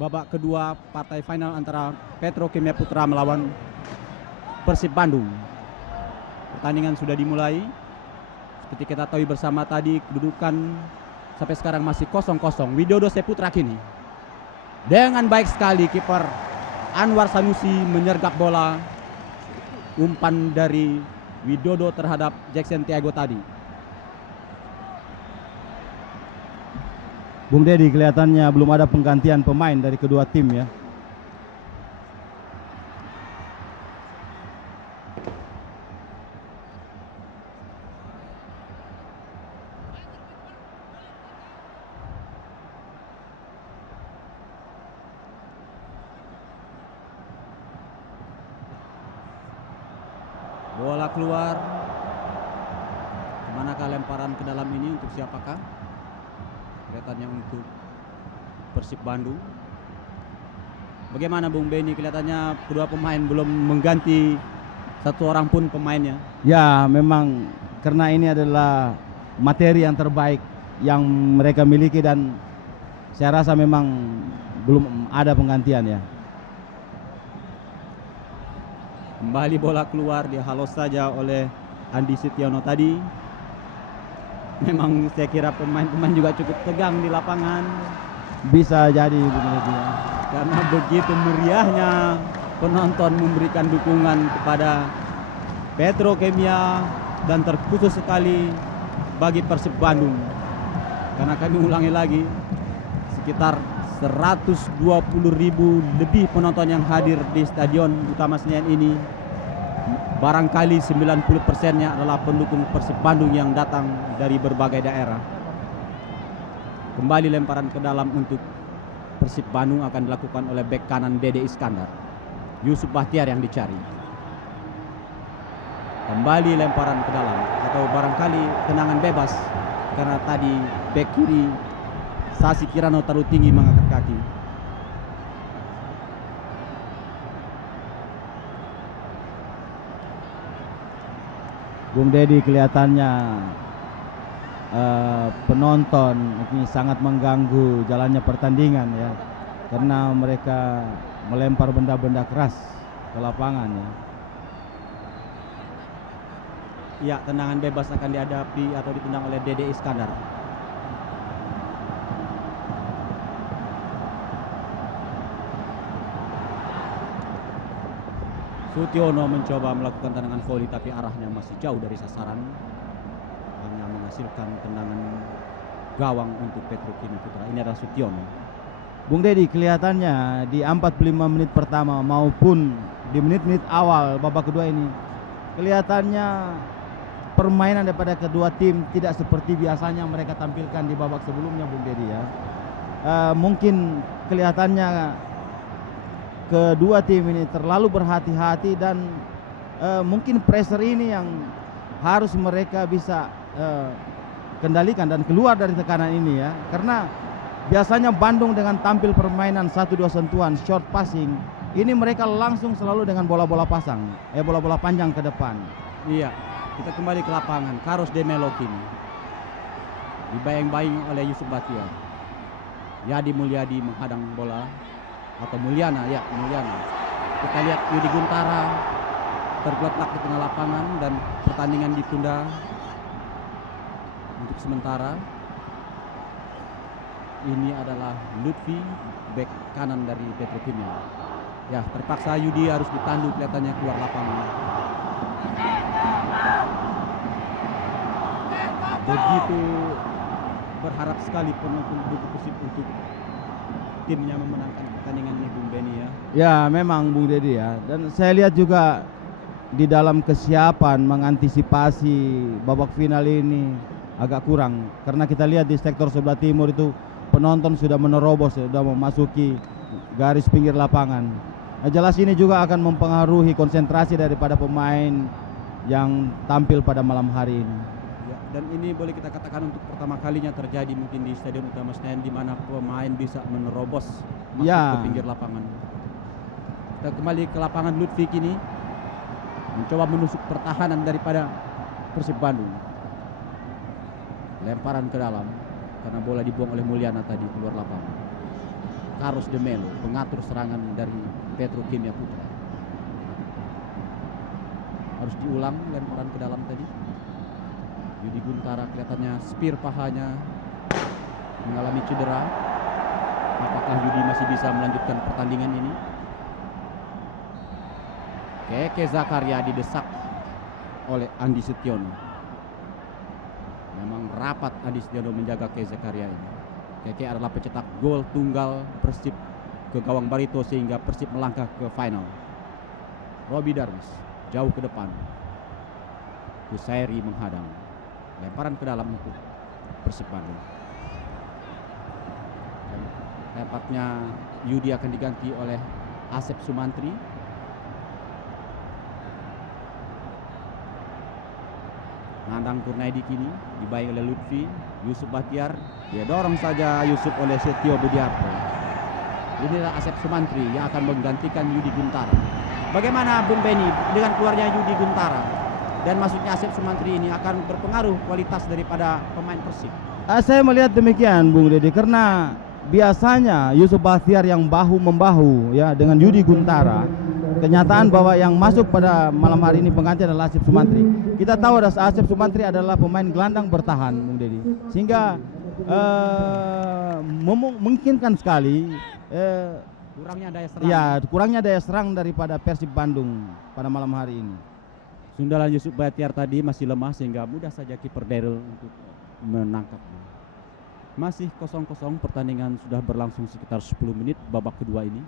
babak kedua partai final antara Petrokimia Putra melawan Persib Bandung. Pertandingan sudah dimulai. Seperti kita tahu bersama tadi, kedudukan sampai sekarang masih 0-0. Widodo Saputra kini dengan baik sekali kiper Anwar Sanusi menyergap bola. Umpan dari Widodo terhadap Jackson Tiago tadi. Bung Dedi, kelihatannya belum ada penggantian pemain dari kedua tim ya. Bola keluar. Kemanakah lemparan ke dalam ini, untuk siapakah? Kelihatannya untuk Persib Bandung. Bagaimana Bung Benny, kelihatannya kedua pemain belum mengganti satu orang pun pemainnya. Ya, memang karena ini adalah materi yang terbaik yang mereka miliki dan saya rasa memang belum ada penggantian ya. Kembali bola keluar, dihalos saja oleh Andi Setiono tadi. Memang saya kira pemain-pemain juga cukup tegang di lapangan. Bisa jadi begitu ya. Karena begitu meriahnya penonton memberikan dukungan kepada Petrokimia dan terkhusus sekali bagi Persib Bandung. Karena kami ulangi lagi, sekitar 120.000 lebih penonton yang hadir di Stadion Utama Senayan ini. Barangkali 90%-nya adalah pendukung Persib Bandung yang datang dari berbagai daerah. Kembali lemparan ke dalam untuk Persib Bandung akan dilakukan oleh bek kanan Dede Iskandar. Yusuf Bahtiar yang dicari. Kembali lemparan ke dalam, atau barangkali tendangan bebas, karena tadi bek kiri Sasi Kirano terlalu tinggi mengangkat kaki. Bung Dedi, kelihatannya penonton ini sangat mengganggu jalannya pertandingan ya, karena mereka melempar benda-benda keras ke lapangan ya. Ya, tendangan bebas akan dihadapi atau ditendang oleh Dede Iskandar. Sutiono mencoba melakukan tendangan voli tapi arahnya masih jauh dari sasaran, hanya menghasilkan tendangan gawang untuk Petrokimia Putra. Ini adalah Sutiono. Bung Dedi, kelihatannya di 45 menit pertama maupun di menit-menit awal babak kedua ini, kelihatannya permainan daripada kedua tim tidak seperti biasanya mereka tampilkan di babak sebelumnya, Bung Dedi ya. Mungkin kelihatannya kedua tim ini terlalu berhati-hati dan mungkin pressure ini yang harus mereka bisa kendalikan dan keluar dari tekanan ini ya. Karena biasanya Bandung dengan tampil permainan 1-2 sentuhan, short passing, ini mereka langsung selalu dengan bola-bola pasang, bola-bola panjang ke depan. Iya, kita kembali ke lapangan. Carlos de Melo kini dibayang-bayang oleh Yusuf Bahtiar. Yadi Mulyadi menghadang bola, atau Mulyana, ya Mulyana. Kita lihat Yudi Guntara tergeletak di tengah lapangan dan pertandingan ditunda untuk sementara. Ini adalah Lutfi, bek kanan dari Petrokimia. Ya, terpaksa Yudi harus ditandu, kelihatannya keluar lapangan. Begitu berharap sekali penonton Persib untuk timnya memenangkan pertandingan ini, Bung Benny ya. Ya, memang Bung Dedi ya. Dan saya lihat juga di dalam kesiapan mengantisipasi babak final ini agak kurang. Karena kita lihat di sektor sebelah timur itu penonton sudah menerobos, sudah memasuki garis pinggir lapangan. Nah, jelas ini juga akan mempengaruhi konsentrasi daripada pemain yang tampil pada malam hari ini. Ya, dan ini boleh kita katakan untuk pertama kalinya terjadi mungkin di Stadion Utama Senayan, di mana pemain bisa menerobos masuk ke pinggir lapangan. Kita kembali ke lapangan. Lutfi kini mencoba menusuk pertahanan daripada Persib Bandung. Lemparan ke dalam karena bola dibuang oleh Mulyana tadi keluar lapangan. Carlos de Melo, pengatur serangan dari Petrokimia Putra. Harus diulang lemparan ke dalam tadi. Yudi Guntara kelihatannya spear pahanya mengalami cedera. Apakah Yudi masih bisa melanjutkan pertandingan ini? Keke Zakaria didesak oleh Andi Setiono. Memang rapat Andi Setiono menjaga Keke Zakaria ini. Keke adalah pencetak gol tunggal Persib ke gawang Barito sehingga Persib melangkah ke final. Robi Darwis jauh ke depan. Kusairi menghadang. Lemparan ke dalam untuk Persib Bandung. Dapatnya Yudi akan diganti oleh Asep Sumantri. Nandang Kurnaidi kini dibayang oleh Lutfi. Yusuf Bahtiar, dia dorong saja Yusuf oleh Setio Budiarto. Inilah Asep Sumantri yang akan menggantikan Yudi Guntara. Bagaimana Bung Beni dengan keluarnya Yudi Guntara dan masuknya Asep Sumantri ini akan berpengaruh kualitas daripada pemain Persib? Saya melihat demikian, Bung Deddy, karena biasanya Yusuf Bahtiar yang bahu-membahu ya dengan Yudi Guntara. Kenyataan bahwa yang masuk pada malam hari ini pengganti adalah Asep Sumantri. Kita tahu Asep Sumantri adalah pemain gelandang bertahan, Bung Deddy, sehingga memungkinkan sekali kurangnya daya serang. Ya, kurangnya daya serang daripada Persib Bandung pada malam hari ini. Sundalan Yusuf Bahtiar tadi masih lemah sehingga mudah saja kiper Daryl untuk menangkapnya. Masih 0-0, pertandingan sudah berlangsung sekitar 10 menit babak kedua ini.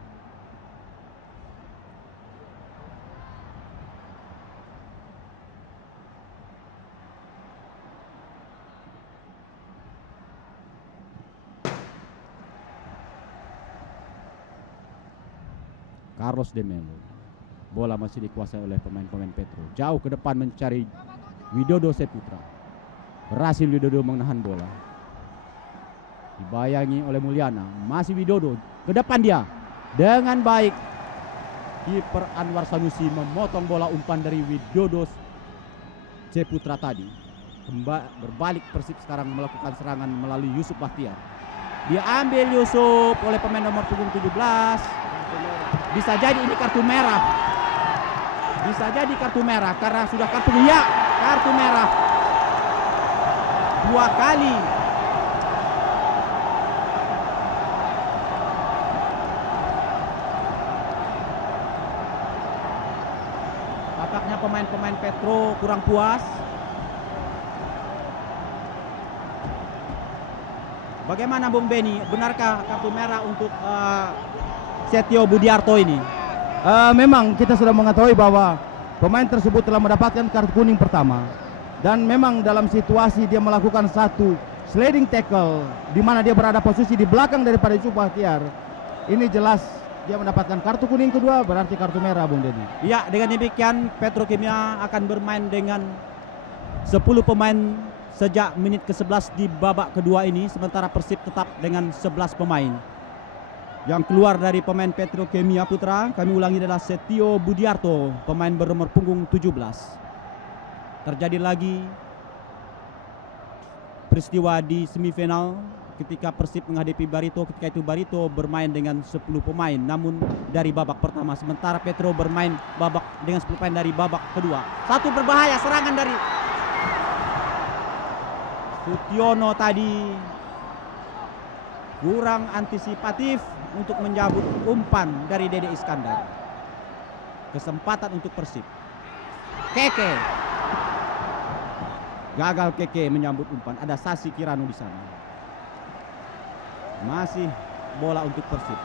Carlos de Melo. Bola masih dikuasai oleh pemain-pemain Petro. Jauh ke depan mencari Widodo Seputra. Berhasil Widodo menahan bola. Dibayangi oleh Mulyana. Masih Widodo. Ke depan dia. Dengan baik. Kiper Anwar Sanusi memotong bola umpan dari Widodo Seputra tadi. Berbalik Persib sekarang melakukan serangan melalui Yusuf Bahtiar. Dia ambil Yusuf oleh pemain nomor punggung 17. Bisa jadi ini kartu merah. Bisa jadi kartu merah karena sudah kartu merah 2 kali. Tampaknya pemain-pemain Petro kurang puas. Bagaimana Bung Beni? Benarkah kartu merah untuk Setio Budiarto ini? Memang kita sudah mengetahui bahwa pemain tersebut telah mendapatkan kartu kuning pertama, dan memang dalam situasi dia melakukan satu sliding tackle di mana dia berada posisi di belakang daripada Yusuf Bahtiar. Ini jelas dia mendapatkan kartu kuning kedua, berarti kartu merah, Bung Deddy. Ya, dengan demikian Petrokimia akan bermain dengan 10 pemain sejak menit ke-11 di babak kedua ini, sementara Persib tetap dengan 11 pemain. Yang keluar dari pemain Petrokimia Putra, kami ulangi, adalah Setio Budiarto, pemain bernomor punggung 17. Terjadi lagi peristiwa di semifinal ketika Persib menghadapi Barito. Ketika itu Barito bermain dengan 10 pemain namun dari babak pertama, sementara Petro bermain dengan 10 pemain dari babak kedua. Satu berbahaya, serangan dari Sutiono tadi kurang antisipatif untuk menjabut umpan dari Dede Iskandar. Kesempatan untuk Persib. Keke. Gagal Keke menyambut umpan. Ada Sasi Kirano di sana. Masih bola untuk Persib.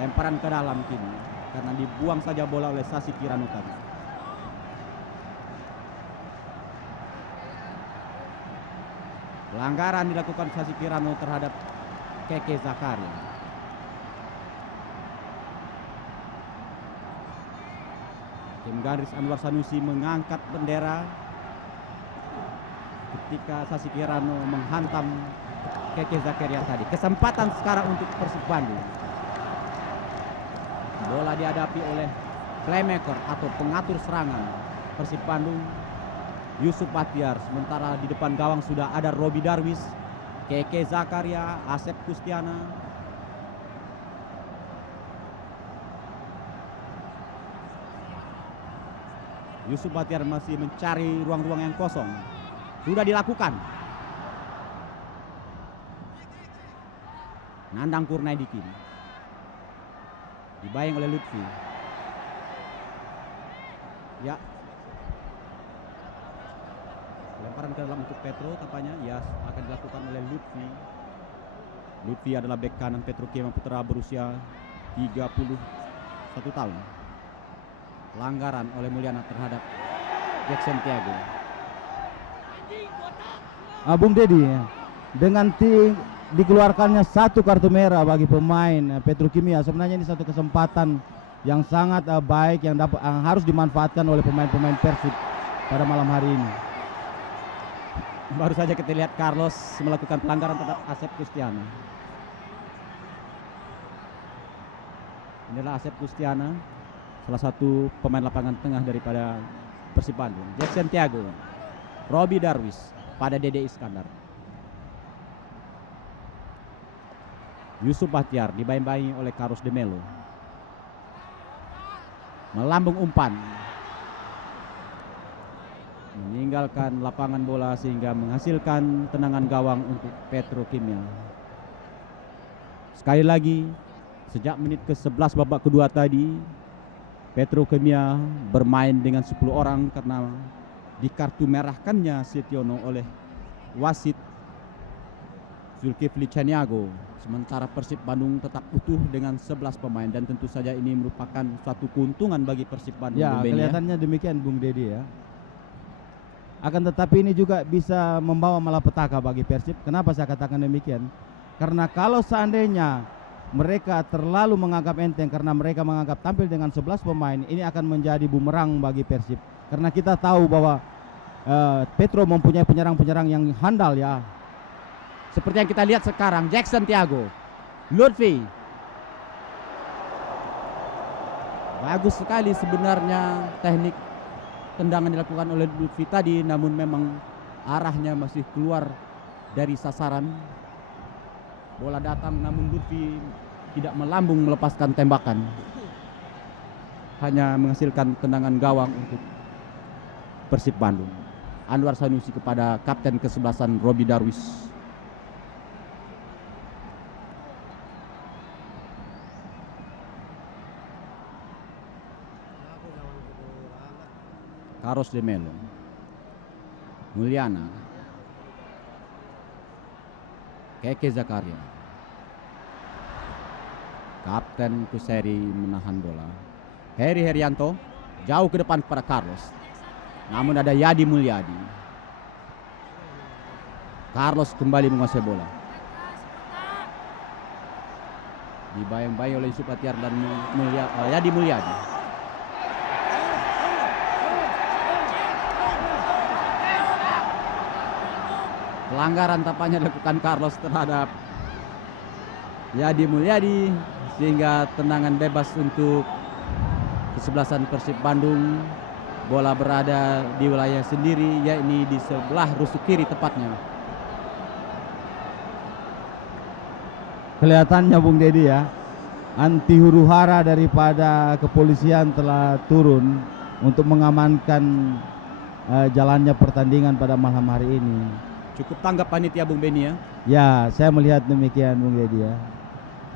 Lemparan ke dalam kini karena dibuang saja bola oleh Sasi Kirano tadi. Pelanggaran dilakukan Sasi Kirano terhadap Keke Zakaria. Tim garis Anwar Sanusi mengangkat bendera ketika Sasi Kirano menghantam Keke Zakaria tadi. Kesempatan sekarang untuk Persib Bandung. Bola dihadapi oleh playmaker atau pengatur serangan Persib Bandung, Yusuf Bahtiar. Sementara di depan gawang sudah ada Robi Darwis, Keke Zakaria, Asep Kustiana. Yusuf Bahtiar masih mencari ruang-ruang yang kosong. Sudah dilakukan. Nandang Kurnaedikin. Dibayang oleh Lutfi. Ya. Lemparan ke dalam untuk Petro tampaknya. Ya, akan dilakukan oleh Lutfi. Lutfi adalah bek kanan Petrokimia Putra berusia 31 tahun. Pelanggaran oleh Mulyana terhadap Jackson Tiago. Bung Dedi, dengan dikeluarkannya satu kartu merah bagi pemain Petrokimia, sebenarnya ini satu kesempatan yang sangat baik yang harus dimanfaatkan oleh pemain-pemain Persib pada malam hari ini. Baru saja kita lihat Carlos melakukan pelanggaran terhadap Asep Kustiana. Inilah Asep Kustiana, salah satu pemain lapangan tengah daripada Persib Bandung. Jackson Tiago, Robi Darwis pada Dede Iskandar. Yusuf Bahtiar dibayang-bayangi oleh Carlos de Melo. Melambung umpan. Meninggalkan lapangan bola sehingga menghasilkan tendangan gawang untuk Petrokimia. Sekali lagi, sejak menit ke-11 babak kedua tadi, Petrokimia bermain dengan 10 orang karena dikartu merahkannya Setiono oleh wasit Zulkifli Caniago. Sementara Persib Bandung tetap utuh dengan 11 pemain dan tentu saja ini merupakan suatu keuntungan bagi Persib Bandung. Ya, kelihatannya demikian Bung Dedi ya. Akan tetapi ini juga bisa membawa malapetaka bagi Persib. Kenapa saya katakan demikian? Karena kalau seandainya mereka terlalu menganggap enteng karena mereka menganggap tampil dengan 11 pemain, ini akan menjadi bumerang bagi Persib. Karena kita tahu bahwa Petro mempunyai penyerang-penyerang yang handal ya. Seperti yang kita lihat sekarang, Jackson Tiago, Lutfi. Bagus sekali sebenarnya teknik tendangan dilakukan oleh Lutfi tadi, namun memang arahnya masih keluar dari sasaran. Bola datang namun Lutfi tidak melambung melepaskan tembakan. Hanya menghasilkan tendangan gawang untuk Persib Bandung. Anwar Sanusi kepada kapten ke-11 Robi Darwis. Carlos de Melo. Mulyana. Keke Zakaria. Kapten Kuseri menahan bola. Heri Herianto jauh ke depan kepada Carlos. Namun ada Yadi Mulyadi. Carlos kembali menguasai bola. Dibayang-bayang oleh Yusuf Bahtiar dan Yadi Mulyadi. Pelanggaran tampaknya dilakukan Carlos terhadap Yadi Mulyadi sehingga tendangan bebas untuk kesebelasan Persib Bandung. Bola berada di wilayah sendiri, yakni di sebelah rusuk kiri tepatnya. Kelihatannya Bung Dedi ya, anti huru hara daripada kepolisian telah turun untuk mengamankan jalannya pertandingan pada malam hari ini. Cukup tanggap panitia Bung Beni ya. Ya, saya melihat demikian Bung Dedi ya.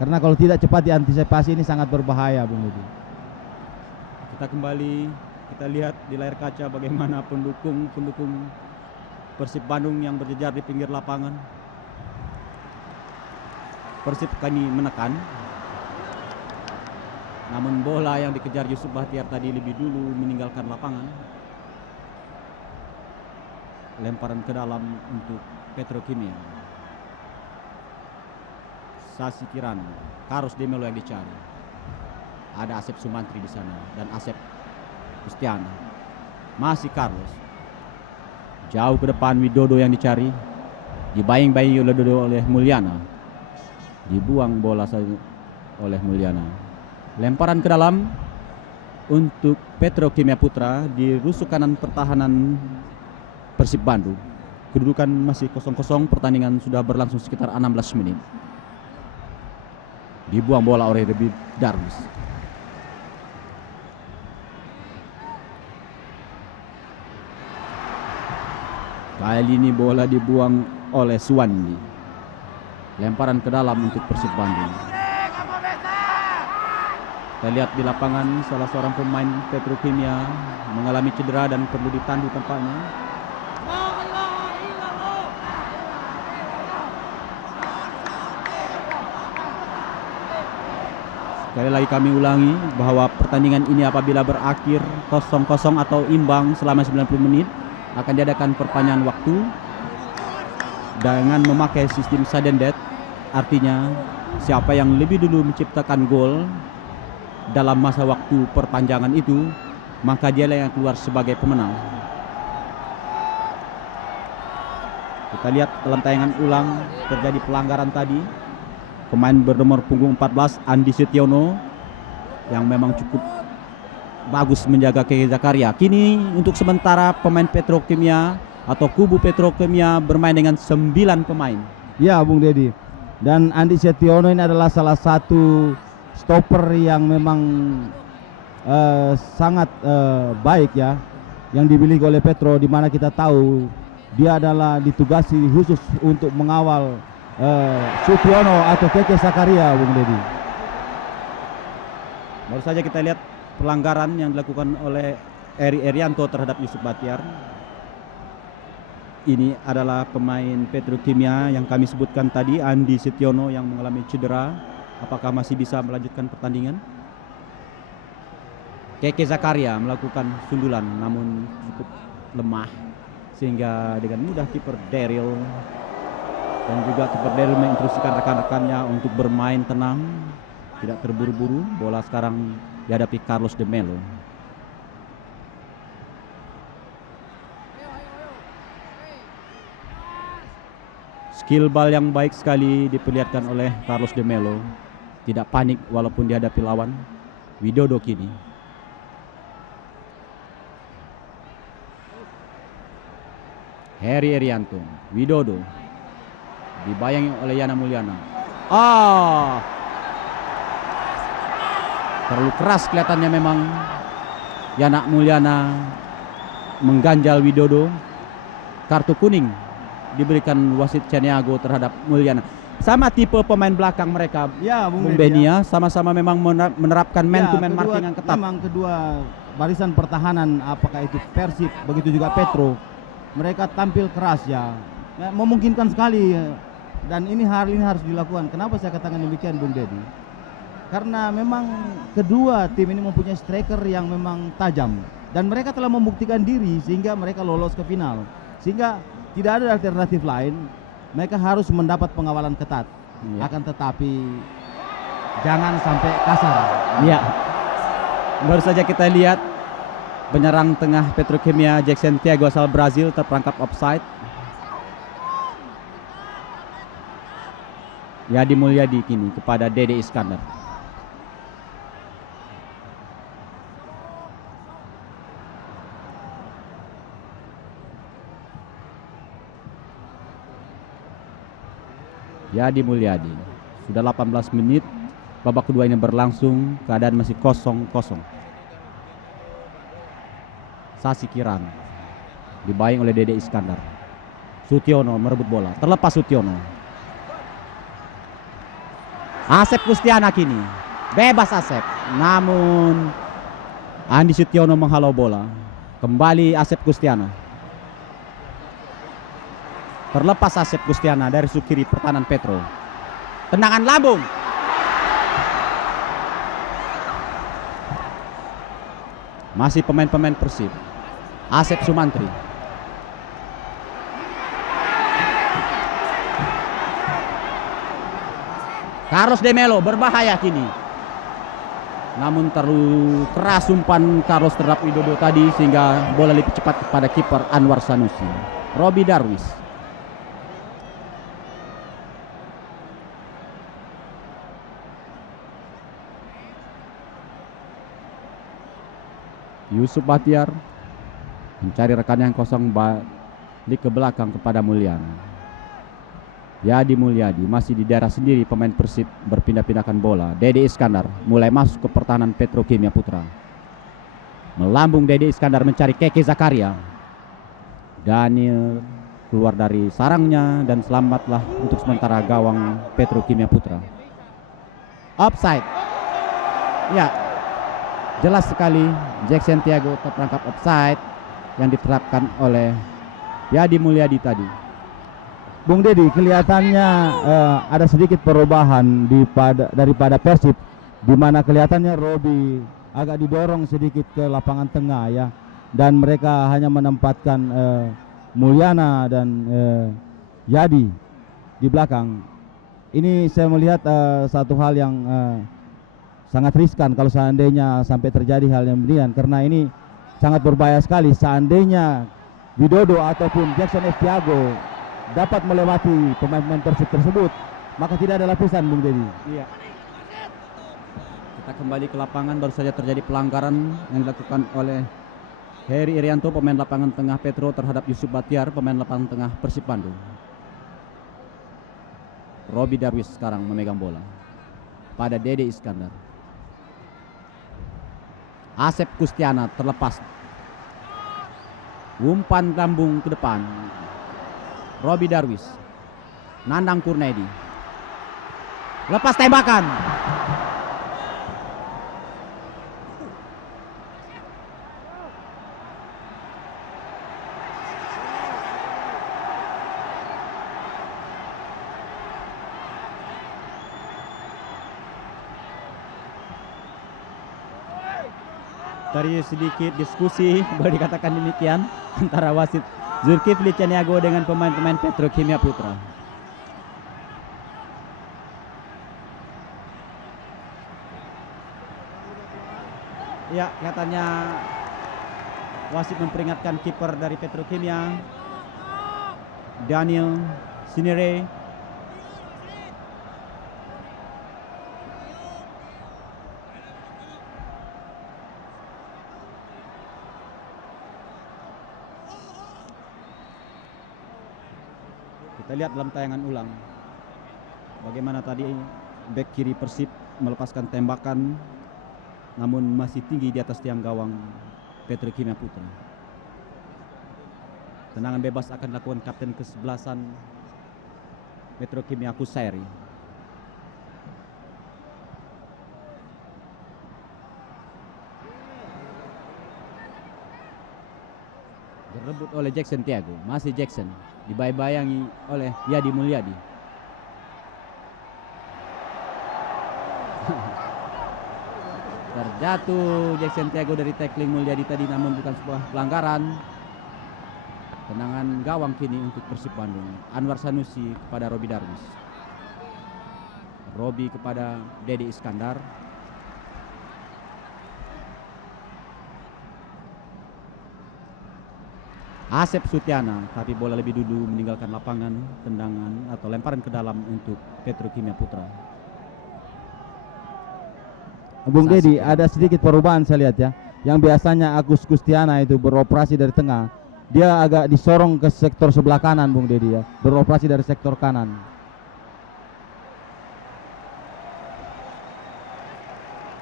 Karena kalau tidak cepat diantisipasi ini sangat berbahaya Bung Dedi. Kita kembali, kita lihat di layar kaca bagaimana pendukung Persib Bandung yang berjejer di pinggir lapangan. Persib kini menekan. Namun bola yang dikejar Yusuf Bahtiar tadi lebih dulu meninggalkan lapangan. Lemparan ke dalam untuk Petrokimia. Sasi Kirana, Carlos de Melo yang dicari. Ada Asep Sumantri di sana dan Asep Kustiana. Masih Carlos. Jauh ke depan Widodo yang dicari. Dibayang-bayangi oleh Mulyana. Dibuang bola oleh Mulyana. Lemparan ke dalam untuk Petrokimia Putra di rusuk kanan pertahanan Persib Bandung. Kedudukan masih 0-0, pertandingan sudah berlangsung sekitar 16 menit. Dibuang bola oleh Robi Darwis. Kali ini bola dibuang oleh Suwandi. Lemparan ke dalam untuk Persib Bandung. Kita lihat di lapangan salah seorang pemain Petrokimia mengalami cedera dan perlu ditandu tampaknya. Sekali lagi kami ulangi bahwa pertandingan ini apabila berakhir 0-0 atau imbang selama 90 menit akan diadakan perpanjangan waktu dengan memakai sistem sudden death. Artinya siapa yang lebih dulu menciptakan gol dalam masa waktu perpanjangan itu, maka dialah yang keluar sebagai pemenang. Kita lihat dalam tayangan ulang terjadi pelanggaran tadi. Pemain bernomor punggung 14 Andi Setiono yang memang cukup bagus menjaga Keke Zakaria. Kini untuk sementara pemain Petrokimia atau kubu Petrokimia bermain dengan 9 pemain. Ya, Bung Dedi. Dan Andi Setiono ini adalah salah satu stopper yang memang sangat baik ya, yang dimiliki oleh Petro, di mana kita tahu dia adalah ditugasi khusus untuk mengawal Sutiono atau Keke Zakaria, Bung Dedi. Baru saja kita lihat pelanggaran yang dilakukan oleh Eri Erianto terhadap Yusuf Batiar. Ini adalah pemain Petrokimia yang kami sebutkan tadi, Andi Setiono yang mengalami cedera. Apakah masih bisa melanjutkan pertandingan? Keke Zakaria melakukan sundulan namun cukup lemah sehingga dengan mudah kiper Daryl dan juga kiper Daryl menginstruksikan rekan-rekannya untuk bermain tenang, tidak terburu-buru. Bola sekarang dihadapi Carlos de Melo. Skill bal yang baik sekali diperlihatkan oleh Carlos de Melo. Tidak panik walaupun dihadapi lawan. Widodo kini. Heri Erianto, Widodo dibayangi oleh Yana Mulyana. Terlalu keras kelihatannya memang Yana Mulyana mengganjal Widodo. Kartu kuning diberikan wasit Caniago terhadap Mulyana. Sama tipe pemain belakang mereka, ya, Bung Benia, sama-sama memang menerapkan man to man marking yang ketat. Memang kedua barisan pertahanan, apakah itu Persib begitu juga Petro, mereka tampil keras ya, memungkinkan sekali, dan ini hal ini harus dilakukan. Kenapa saya katakan demikian, Bung Dedi? Karena memang kedua tim ini mempunyai striker yang memang tajam dan mereka telah membuktikan diri sehingga mereka lolos ke final. Sehingga tidak ada alternatif lain, mereka harus mendapat pengawalan ketat. Akan tetapi jangan sampai kasar. Ya. Baru saja kita lihat penyerang tengah Petrokimia Jackson Thiago asal Brazil terperangkap offside. Yadi Mulyadi kini kepada Dede Iskandar. Yadi Mulyadi. Sudah 18 menit babak kedua ini berlangsung, keadaan masih 0-0. Sasi Kiran dibayang oleh Dede Iskandar. Sutiono merebut bola, terlepas Sutiono. Asep Kustiana kini bebas Asep, namun Andi Sutiono menghalau bola. Kembali Asep Kustiana. Terlepas Asep Kustiana dari sukiri pertahanan Petro. Tendangan lambung. Masih pemain-pemain Persib. Asep Sumantri. Carlos de Melo berbahaya kini. Namun terlalu keras umpan Carlos terhadap Widodo tadi sehingga bola lebih cepat kepada kiper Anwar Sanusi. Robi Darwis. Yusuf Batiar mencari rekan yang kosong, balik ke belakang kepada Mulyana. Yadi Mulyadi masih di daerah sendiri pemain Persib berpindah-pindahkan bola. Dede Iskandar mulai masuk ke pertahanan Petrokimia Putra. Melambung Dede Iskandar mencari Keke Zakaria. Daniel keluar dari sarangnya dan selamatlah untuk sementara gawang Petrokimia Putra. Offside. Ya, jelas sekali Jackson Tiago terperangkap offside yang diterapkan oleh Yadi Mulyadi tadi. Bung Dedi, kelihatannya ada sedikit perubahan daripada Persib, di mana kelihatannya Robi agak didorong sedikit ke lapangan tengah ya, dan mereka hanya menempatkan Mulyana dan Yadi di belakang. Ini saya melihat satu hal yang sangat riskan kalau seandainya sampai terjadi hal yang demikian, karena ini sangat berbahaya sekali. Seandainya Widodo ataupun Jackson F. Tiago dapat melewati pemain-pemain Persib tersebut, maka tidak ada lapisan, Bung Dedi. Iya. Kita kembali ke lapangan, baru saja terjadi pelanggaran yang dilakukan oleh Heri Irianto, pemain lapangan tengah Petro, terhadap Yusuf Batiar, pemain lapangan tengah Persib Bandung. Robi Darwis sekarang memegang bola pada Dede Iskandar. Asep Kustiana terlepas, umpan lambung ke depan. Robi Darwis, Nandang Kurnedi, lepas tembakan. Dari sedikit diskusi boleh dikatakan demikian antara wasit Zulkifli Caniago dengan pemain-pemain Petrokimia Putra. Ya, katanya wasit memperingatkan kiper dari Petrokimia, Daniel Sinere. Kita lihat dalam tayangan ulang bagaimana tadi bek kiri Persib melepaskan tembakan namun masih tinggi di atas tiang gawang Petrokimia Putra. Tendangan bebas akan dilakukan kapten ke-11 Petrokimia Kusairi. Direbut oleh Jackson Tiago, masih Jackson, dibayang-bayangi oleh Yadi Mulyadi. Terjatuh Jackson Tiago dari tackling Mulyadi tadi, namun bukan sebuah pelanggaran. Tendangan gawang kini untuk Persib Bandung. Anwar Sanusi kepada Robi Darwis, Robi kepada Dede Iskandar. Asep Sutiana, tapi bola lebih dulu meninggalkan lapangan. Tendangan atau lemparan ke dalam untuk Petrokimia Putra. Bung Dedi, ada sedikit perubahan saya lihat ya. Yang biasanya Agus Kustiana itu beroperasi dari tengah, dia agak disorong ke sektor sebelah kanan, Bung Dedi ya, beroperasi dari sektor kanan.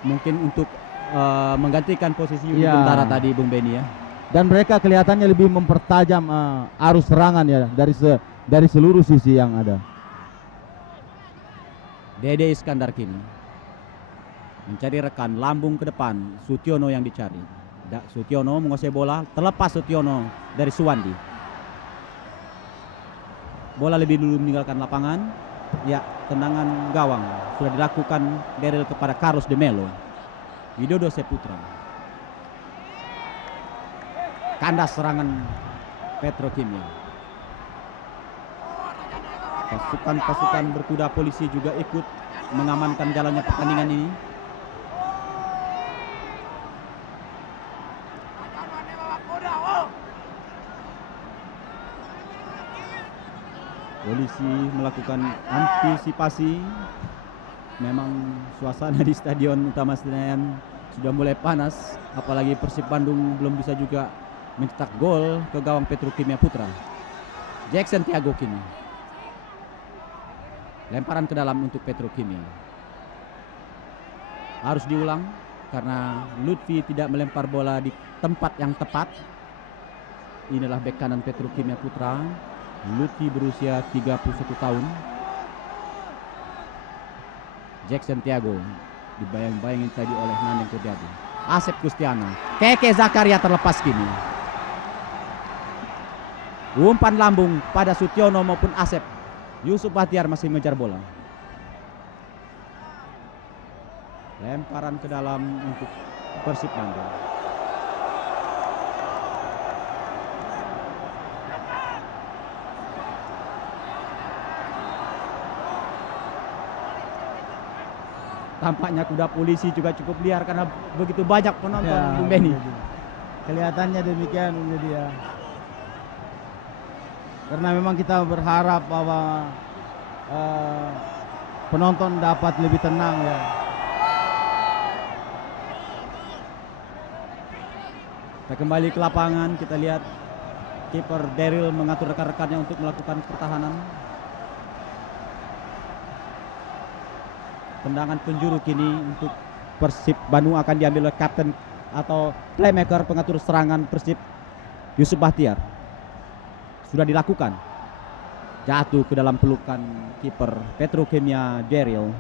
Mungkin untuk menggantikan posisi Yudi Bentara tadi, Bung Beni ya. Dan mereka kelihatannya lebih mempertajam arus serangan ya dari seluruh sisi yang ada. Dede Iskandar kini mencari rekan, lambung ke depan. Sutiono yang dicari. Sutiono menguasai bola, terlepas Sutiono dari Suwandi. Bola lebih dulu meninggalkan lapangan. Ya, tendangan gawang sudah dilakukan Daryl kepada Carlos de Melo. Widodo Seputra. Kandas serangan Petrokimia. Pasukan-pasukan berkuda polisi juga ikut mengamankan jalannya pertandingan ini. Polisi melakukan antisipasi. Memang suasana di Stadion Utama Senayan sudah mulai panas, apalagi Persib Bandung belum bisa juga mencetak gol ke gawang Petrokimia Putra. Jackson Tiago kini lemparan ke dalam untuk Petrokimia. Harus diulang karena Lutfi tidak melempar bola di tempat yang tepat. Inilah bek kanan Petrokimia Putra, Lutfi berusia 31 tahun. Jackson Tiago dibayang-bayangin tadi oleh Nandeng Kurniadi. Asep Kustiana, Keke Zakaria terlepas kini. Umpan lambung pada Sutiono maupun Asep. Yusuf Bahtiar masih mengejar bola. Lemparan ke dalam untuk Persib Bandung. Tampaknya kuda polisi juga cukup liar karena begitu banyak penonton, Ya, Bung Benny. kelihatannya demikian jadi ya. Karena memang kita berharap bahwa penonton dapat lebih tenang ya. Kita kembali ke lapangan, kita lihat kiper Daryl mengatur rekan-rekannya untuk melakukan pertahanan. Tendangan penjuru kini untuk Persib Bandung akan diambil oleh kapten atau playmaker pengatur serangan Persib, Yusuf Bahtiar. Sudah dilakukan. Jatuh ke dalam pelukan kiper Petrokimia Daryl.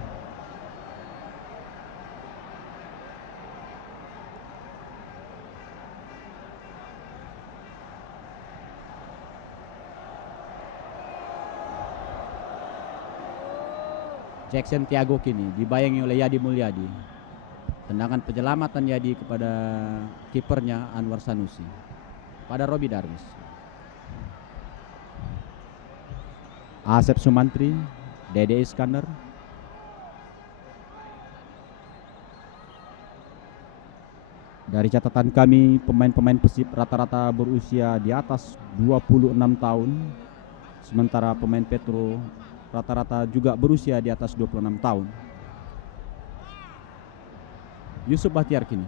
Jackson Tiago kini dibayangi oleh Yadi Mulyadi. Tendangan penyelamatan Yadi kepada kipernya Anwar Sanusi. Pada Robi Darwis. Asep Sumantri, Dede Iskandar. Dari catatan kami, pemain-pemain Persib rata-rata berusia di atas 26 tahun. Sementara pemain Petro rata-rata juga berusia di atas 26 tahun. Yusuf Bahtiar kini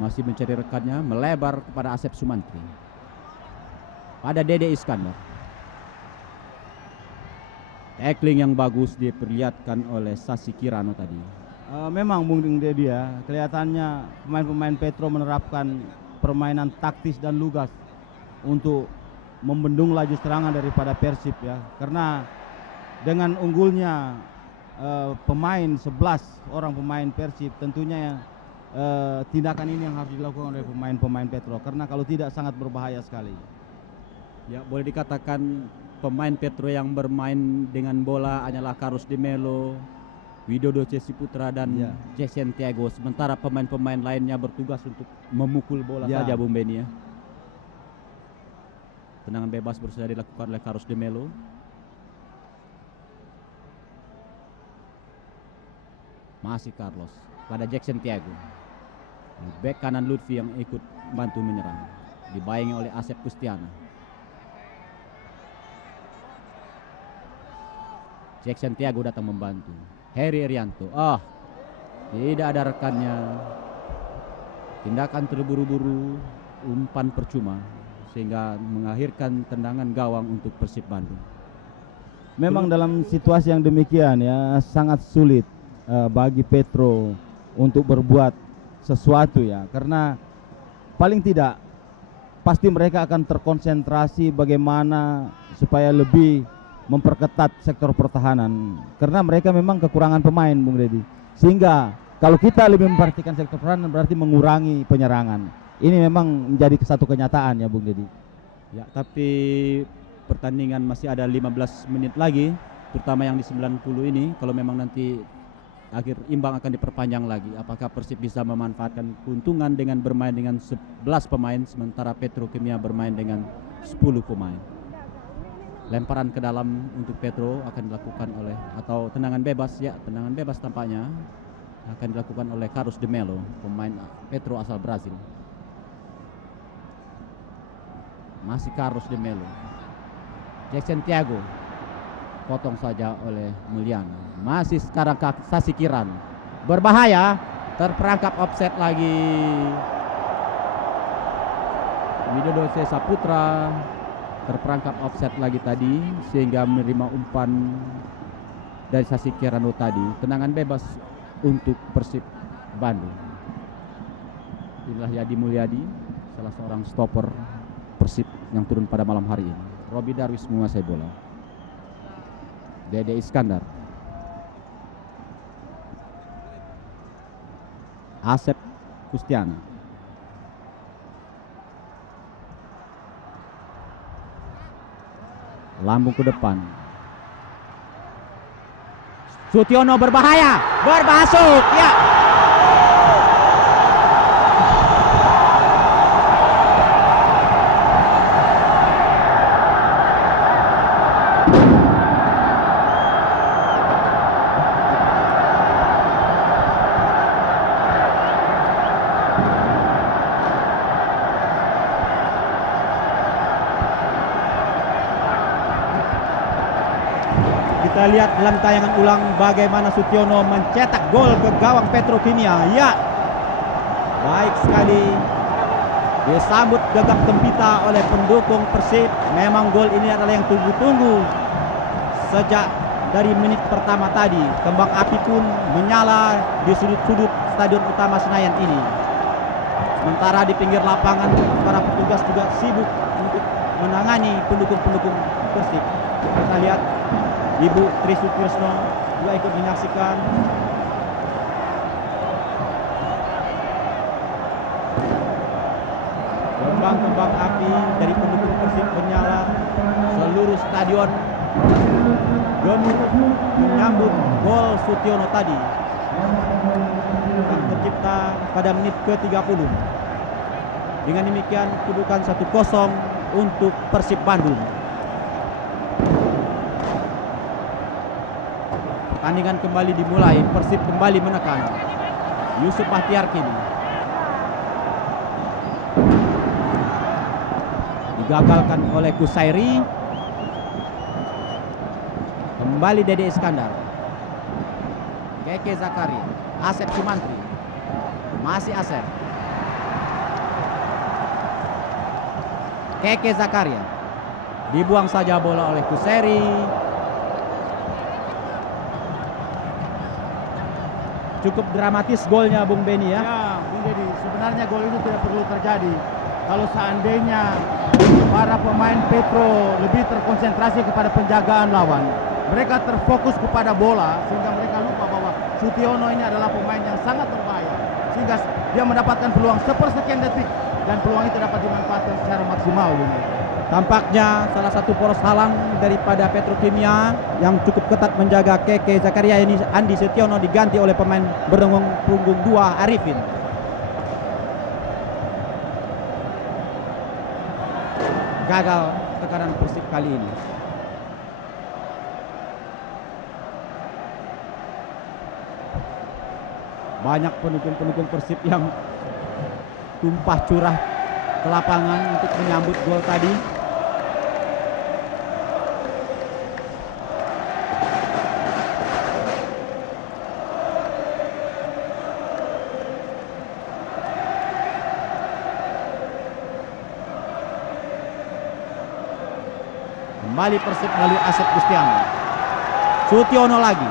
masih mencari rekannya, melebar kepada Asep Sumantri. Pada Dede Iskandar. Tackling yang bagus diperlihatkan oleh Sasi Kirano tadi. Memang Bung Deddy ya, kelihatannya pemain-pemain Petro menerapkan permainan taktis dan lugas untuk membendung laju serangan daripada Persib ya. Karena dengan unggulnya pemain 11 orang pemain Persib, tentunya tindakan ini yang harus dilakukan oleh pemain-pemain Petro, karena kalau tidak sangat berbahaya sekali. Ya, boleh dikatakan pemain Petro yang bermain dengan bola hanyalah Carlos de Melo, Widodo Cesiputra dan Ya. Jackson Tiago. Sementara pemain-pemain lainnya bertugas untuk memukul bola Ya. saja, Bung Benny ya. Tendangan bebas berusaha dilakukan oleh Carlos de Melo. Masih Carlos pada Jackson Tiago. Bek kanan Lutfi yang ikut bantu menyerang. Dibayangi oleh Asep Kustiana. Jackson Tiago datang membantu. Heri Irianto. Tidak ada rekannya. Tindakan terburu-buru, umpan percuma, sehingga mengakhirkan tendangan gawang untuk Persib Bandung. Memang dalam situasi yang demikian ya, sangat sulit bagi Petro untuk berbuat sesuatu ya, karena paling tidak pasti mereka akan terkonsentrasi bagaimana supaya lebih memperketat sektor pertahanan, karena mereka memang kekurangan pemain, Bung Deddy. Sehingga kalau kita lebih memperhatikan sektor pertahanan berarti mengurangi penyerangan. Ini memang menjadi satu kenyataan ya, Bung Deddy. Ya, tapi pertandingan masih ada 15 menit lagi, terutama yang di 90 ini. Kalau memang nanti akhir imbang akan diperpanjang lagi, apakah Persib bisa memanfaatkan keuntungan dengan bermain dengan 11 pemain, sementara Petrokimia bermain dengan 10 pemain. Lemparan ke dalam untuk Petro akan dilakukan oleh, atau tendangan bebas ya, tendangan bebas tampaknya akan dilakukan oleh Carlos de Melo, pemain Petro asal Brazil. Masih Carlos de Melo. Jackson Tiago potong saja oleh Mulyana. Masih sekarang Sasi Kirano. Berbahaya, terperangkap offset lagi. Widodo Saputra terperangkap offset lagi tadi, sehingga menerima umpan dari Sasi Kirano tadi. Tendangan bebas untuk Persib Bandung. Inilah Yadi Mulyadi, salah seorang stopper Persib yang turun pada malam hari ini. Robi Darwis menguasai bola. Dede Iskandar. Asep Kustiana. Lambung ke depan. Sutiono berbahaya, bermasuk, ya. Kita lihat dalam tayangan ulang bagaimana Sutiono mencetak gol ke gawang Petrokimia. Ya, baik sekali disambut gegap gempita oleh pendukung Persib. Memang gol ini adalah yang tunggu-tunggu sejak dari menit pertama tadi. Kembang api pun menyala di sudut-sudut stadion utama Senayan ini. Sementara di pinggir lapangan para petugas juga sibuk untuk menangani pendukung-pendukung Persib. Kita lihat Ibu Tri Sutrisno juga ikut menyaksikan. Kembang-kembang api dari pendukung Persib menyala. Seluruh stadion gemuruh menyambut gol Sutiono tadi yang tercipta pada menit ke-30. Dengan demikian kedudukan 1-0 untuk Persib Bandung. Pertandingan kembali dimulai, Persib kembali menekan. Yusuf Bahtiar kini digagalkan oleh Kusairi. Kembali Dede Iskandar. Keke Zakaria. Asep Sumantri. Masih Asep. Keke Zakaria. Dibuang saja bola oleh Kusairi. Cukup dramatis golnya Bung Beni ya. Ya, Bung Dedi, sebenarnya gol itu tidak perlu terjadi. Kalau seandainya para pemain Petro lebih terkonsentrasi kepada penjagaan lawan, mereka terfokus kepada bola sehingga mereka lupa bahwa Sutiono ini adalah pemain yang sangat berbahaya, sehingga dia mendapatkan peluang sepersekian detik dan peluang itu dapat dimanfaatkan secara maksimal. Bung Dedi. Tampaknya salah satu poros halang daripada Petrokimia yang cukup ketat menjaga Keke Zakaria ini, Andi Sutiono, diganti oleh pemain bernomor punggung 2 Arifin. Gagal tekanan Persib kali ini. Banyak pendukung-pendukung Persib yang tumpah curah ke lapangan untuk menyambut gol tadi. Kembali Persib melalui Asep Kustiana. Sutiono lagi.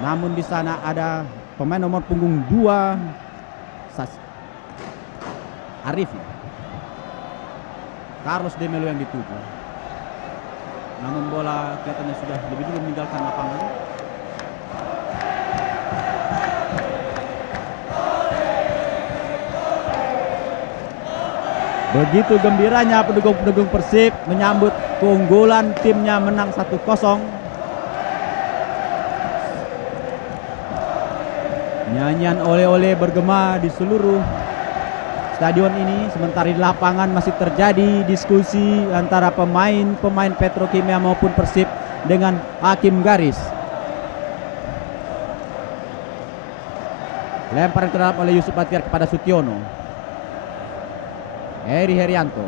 Namun di sana ada pemain nomor punggung 2 Arifin. Carlos De Melo yang dituju. Namun bola kelihatannya sudah lebih dulu meninggalkan lapangan. Begitu gembiranya pendukung-pendukung Persib menyambut keunggulan timnya menang 1-0. Nyanyian oleh-oleh bergema di seluruh stadion ini. Sementara di lapangan masih terjadi diskusi antara pemain Petrokimia maupun Persib dengan hakim garis. Lemparan ke dalam oleh Yusuf Bahtiar kepada Sutiono. Heri Herianto.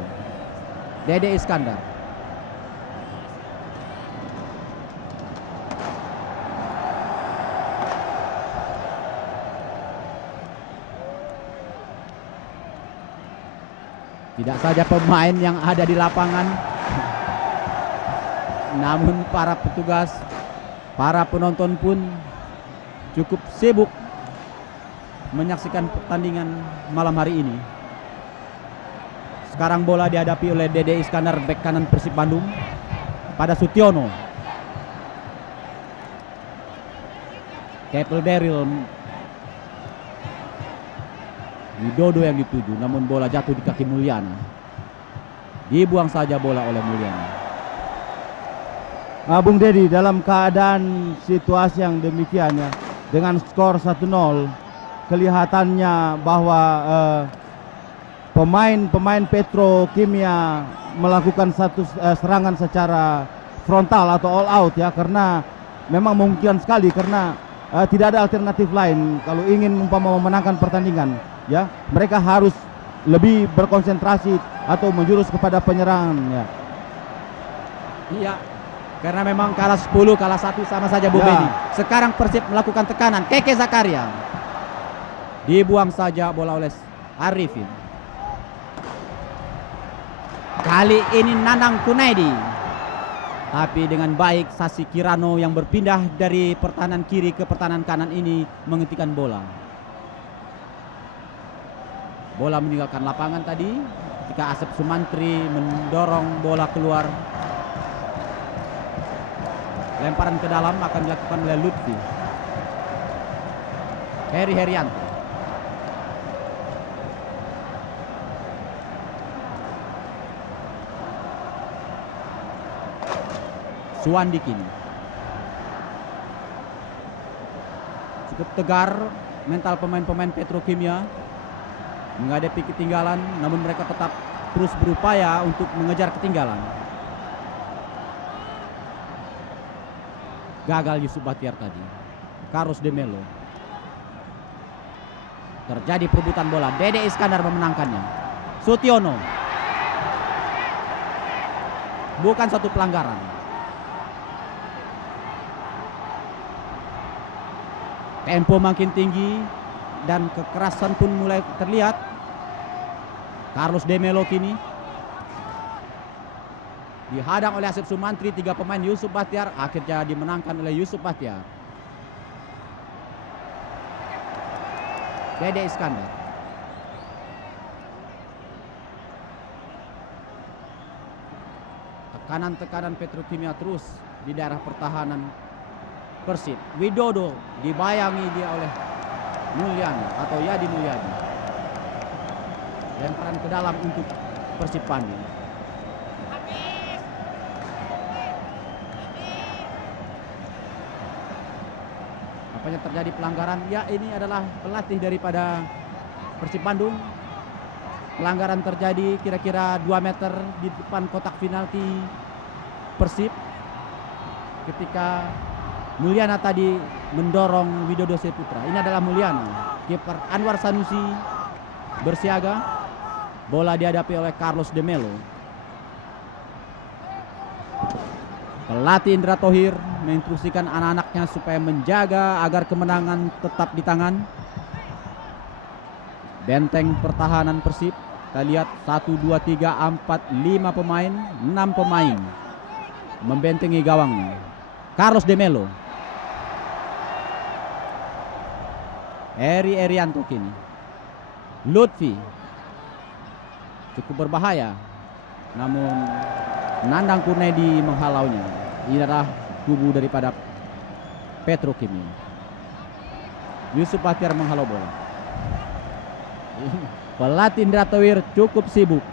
Dede Iskandar. Tidak saja pemain yang ada di lapangan, namun para petugas, para penonton pun cukup sibuk menyaksikan pertandingan malam hari ini. Sekarang bola dihadapi oleh Dede Iskandar, bek kanan Persib Bandung, pada Sutiono. Kepel Daryl, Widodo yang dituju, namun bola jatuh di kaki Mulyana. Dibuang saja bola oleh Mulyana. Bung Dedi, dalam keadaan situasi yang demikian ya, dengan skor 1-0, kelihatannya bahwa pemain Petrokimia melakukan satu serangan secara frontal atau all out ya, karena memang memungkinkan sekali, karena tidak ada alternatif lain kalau ingin memenangkan pertandingan ya. Mereka harus lebih berkonsentrasi atau menjurus kepada penyerangan ya. Iya, karena memang kalah 10, kalah 1 sama saja Bu Beni. Sekarang Persib melakukan tekanan. Keke Zakaria, dibuang saja bola oleh Arifin. Kali ini Nanang Kunaidi, tapi dengan baik Sasi Kirano yang berpindah dari pertahanan kiri ke pertahanan kanan ini menghentikan bola. Bola meninggalkan lapangan tadi ketika Asep Sumantri mendorong bola keluar. Lemparan ke dalam akan dilakukan oleh Lutfi. Heri Herianto. Suwandi kini. Cukup tegar mental pemain-pemain Petrokimia menghadapi ketinggalan, namun mereka tetap terus berupaya untuk mengejar ketinggalan. Gagal Yusuf Bahtiar tadi. Carlos de Melo. Terjadi perebutan bola. Dede Iskandar memenangkannya. Sutiono. Bukan satu pelanggaran. Tempo makin tinggi dan kekerasan pun mulai terlihat. Carlos de Melo kini dihadang oleh Asep Sumantri, 3 pemain Yusuf Bahtiar, akhirnya dimenangkan oleh Yusuf Bahtiar. Dede Iskandar. Tekanan-tekanan Petrokimia terus di daerah pertahanan Persib. Widodo dibayangi dia oleh Mulyana atau Yadi Mulyadi. Lemparan ke dalam untuk Persib Bandung. Apanya terjadi pelanggaran? Ya, ini adalah pelatih daripada Persib Bandung. Pelanggaran terjadi kira-kira 2 meter di depan kotak penalti Persib ketika Mulyana tadi mendorong Widodo Saputra. Ini adalah Mulyana. Kiper Anwar Sanusi bersiaga. Bola dihadapi oleh Carlos de Melo. Pelatih Indra Thohir menginstruksikan anak-anaknya supaya menjaga agar kemenangan tetap di tangan. Benteng pertahanan Persib. Kita lihat 1, 2, 3, 4, 5 pemain, 6 pemain membentengi gawangnya. Carlos de Melo. Heri Herianto kini. Lutfi. Cukup berbahaya, namun Nandang Kurnedi menghalaunya. Ini adalah kubu daripada Petrokimia. Yusuf Bahtiar menghalau bola. Pelatih Indra Thohir cukup sibuk.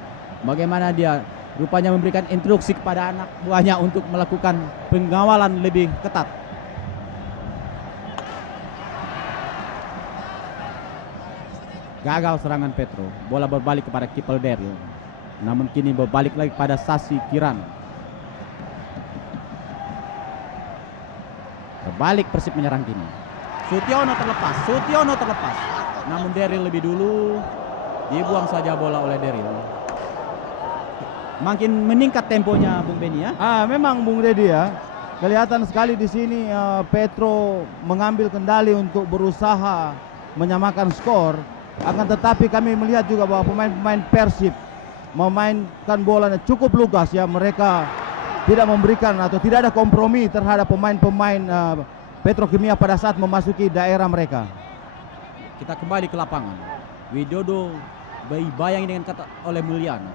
Bagaimana dia rupanya memberikan instruksi kepada anak buahnya untuk melakukan pengawalan lebih ketat. Gagal serangan Petro. Bola berbalik kepada Kipel Daryl. Namun kini berbalik lagi pada Sasi Kirano. Berbalik Persib menyerang kini. Sutiono terlepas. Namun Daryl lebih dulu. Dibuang saja bola oleh Daryl. Makin meningkat temponya Bung Beni ya. Memang Bung Dedi ya. Kelihatan sekali di sini Petro mengambil kendali untuk berusaha menyamakan skor. Akan tetapi kami melihat juga bahwa pemain-pemain Persib memainkan bolanya cukup lugas ya. Mereka tidak memberikan atau tidak ada kompromi terhadap pemain-pemain Petrokimia pada saat memasuki daerah mereka. Kita kembali ke lapangan. Widodo dibayangi dengan kata oleh Mulyana.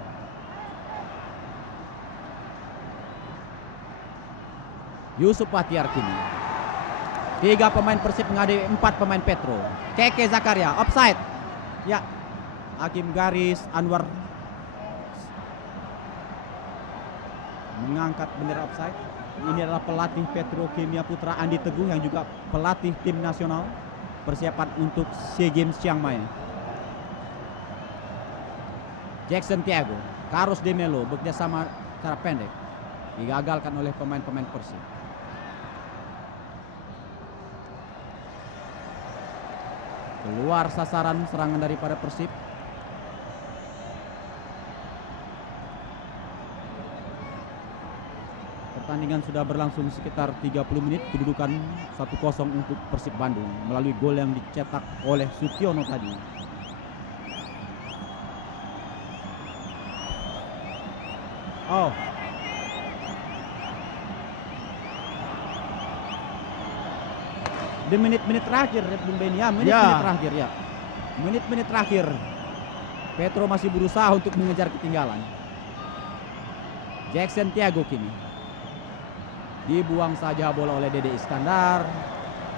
Yusuf Bahtiar kini. 3 pemain Persib menghadapi 4 pemain Petro. Keke Zakaria offside. Ya, hakim garis Anwar mengangkat bendera offside. Ini adalah pelatih Petrokimia Putra Andi Teguh yang juga pelatih tim nasional persiapan untuk SEA Games Chiang Mai. Jackson Tiago, Carlos De Melo bekerjasama secara pendek digagalkan oleh pemain-pemain Persib. Keluar sasaran serangan daripada Persib. Pertandingan sudah berlangsung sekitar 30 menit, kedudukan 1-0 untuk Persib Bandung melalui gol yang dicetak oleh Sutiono tadi. Oh. Di menit-menit terakhir Bung Benny ya, menit-menit terakhir ya. Menit-menit terakhir. Petro masih berusaha untuk mengejar ketinggalan. Jackson Tiago kini. Dibuang saja bola oleh Dede Iskandar.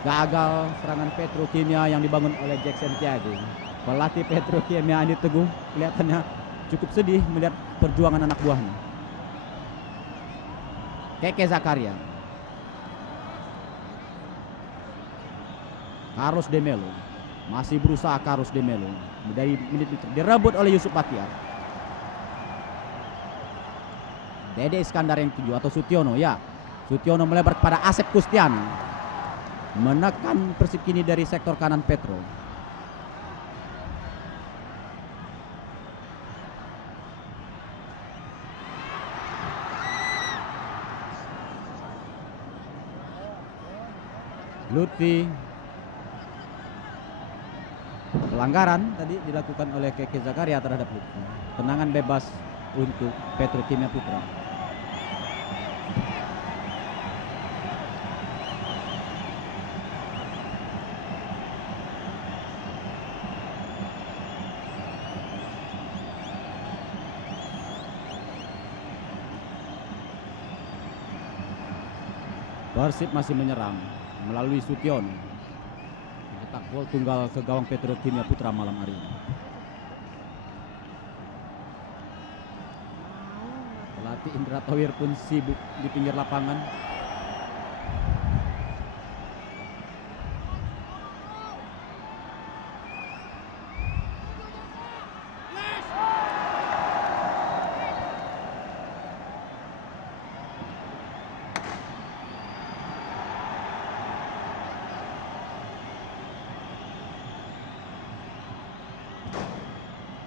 Gagal serangan Petrokimia yang dibangun oleh Jackson Tiago. Pelatih Petrokimia Andi Teguh kelihatannya cukup sedih melihat perjuangan anak buahnya. Keke Zakaria. Carlos De Melo. Masih berusaha Carlos De Melo. Dari menit itu direbut oleh Yusuf Bahtiar. Dede Iskandar yang 7 atau Sutiono ya. Sutiono melebar kepada Asep Kustiano. Menekan Persib kini dari sektor kanan Petro. Lutfi. Pelanggaran tadi dilakukan oleh Keke Zakaria terhadap Lutfi. Tendangan bebas untuk Petrokimia Putra. Persib masih menyerang melalui Sutiono. Mencetak gol tunggal ke gawang Petrokimia Putra malam hari ini. Pelatih Indra Tawir pun sibuk di pinggir lapangan.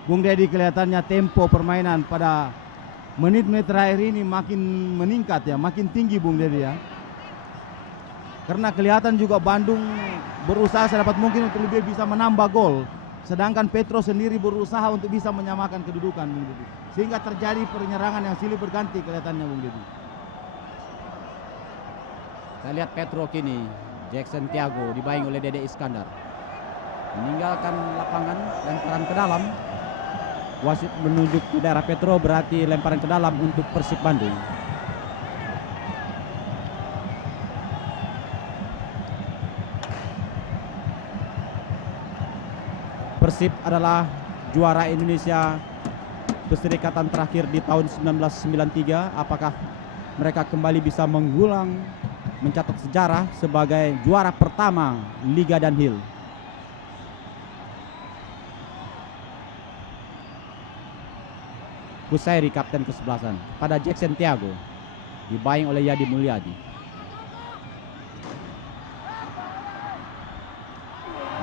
Bung Dedi, kelihatannya tempo permainan pada menit-menit terakhir ini makin meningkat ya, makin tinggi Bung Dedi ya. Karena kelihatan juga Bandung berusaha sedapat mungkin untuk lebih bisa menambah gol. Sedangkan Petro sendiri berusaha untuk bisa menyamakan kedudukan Bung Dedi. Sehingga terjadi penyerangan yang silih berganti kelihatannya Bung Dedi. Kita lihat Petro kini, Jackson Tiago dibayang oleh Dede Iskandar. Meninggalkan lapangan, lemparan ke dalam. Wasit menunjuk ke daerah Petro, berarti lemparan ke dalam untuk Persib Bandung. Persib adalah juara Indonesia Perserikatan terakhir di tahun 1993. Apakah mereka kembali bisa mengulang, mencatat sejarah sebagai juara pertama Liga Danhill? Kusairi kapten ke-11 pada Jackson Tiago, dibayang oleh Yadi Mulyadi.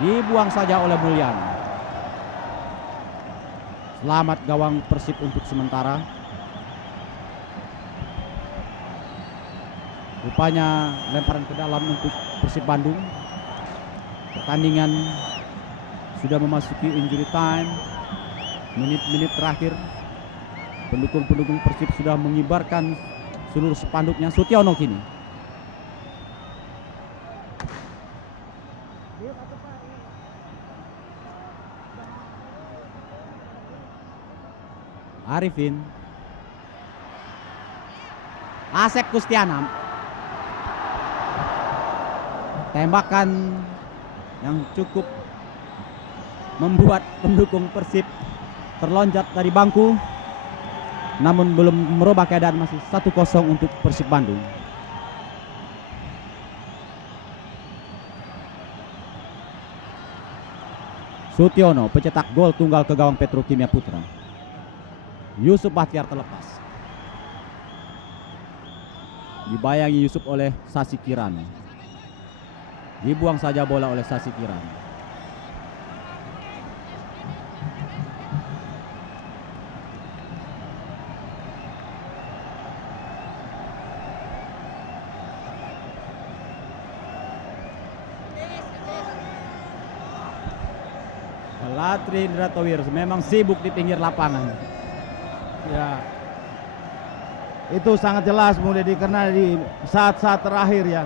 Dibuang saja oleh Mulyadi. Selamat gawang Persib untuk sementara. Rupanya lemparan ke dalam untuk Persib Bandung. Pertandingan sudah memasuki injury time. Menit-menit terakhir. Pendukung-pendukung Persib sudah mengibarkan seluruh spanduknya. Sutiono kini. Arifin. Asep Kustiana. tembakan yang cukup membuat pendukung Persib terloncat dari bangku, namun belum merubah keadaan, masih 1-0 untuk Persib Bandung. Sutiono pencetak gol tunggal ke gawang Petrokimia Putra. Yusuf Bahtiar terlepas. Dibayangi Yusuf oleh Sasi Kiran. Dibuang saja bola oleh Sasi Kiran. Latri Indra Towir memang sibuk di pinggir lapangan. Ya, itu sangat jelas Bung Deddy, karena di saat-saat terakhir ya,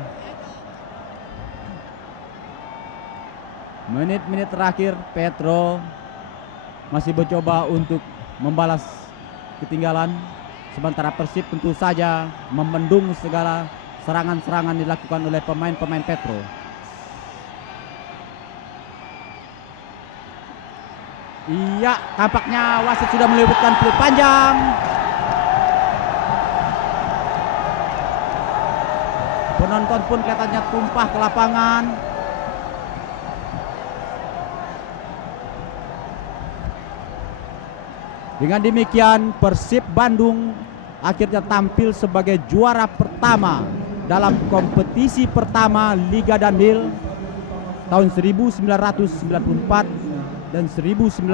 menit-menit terakhir Petro masih mencoba untuk membalas ketinggalan, sementara Persib tentu saja membendung segala serangan-serangan dilakukan oleh pemain-pemain Petro. Iya, tampaknya wasit sudah meliputkan peluit panjang. Penonton pun kelihatannya tumpah ke lapangan. Dengan demikian Persib Bandung akhirnya tampil sebagai juara pertama dalam kompetisi pertama Liga Danhil tahun 1994 dan 1995.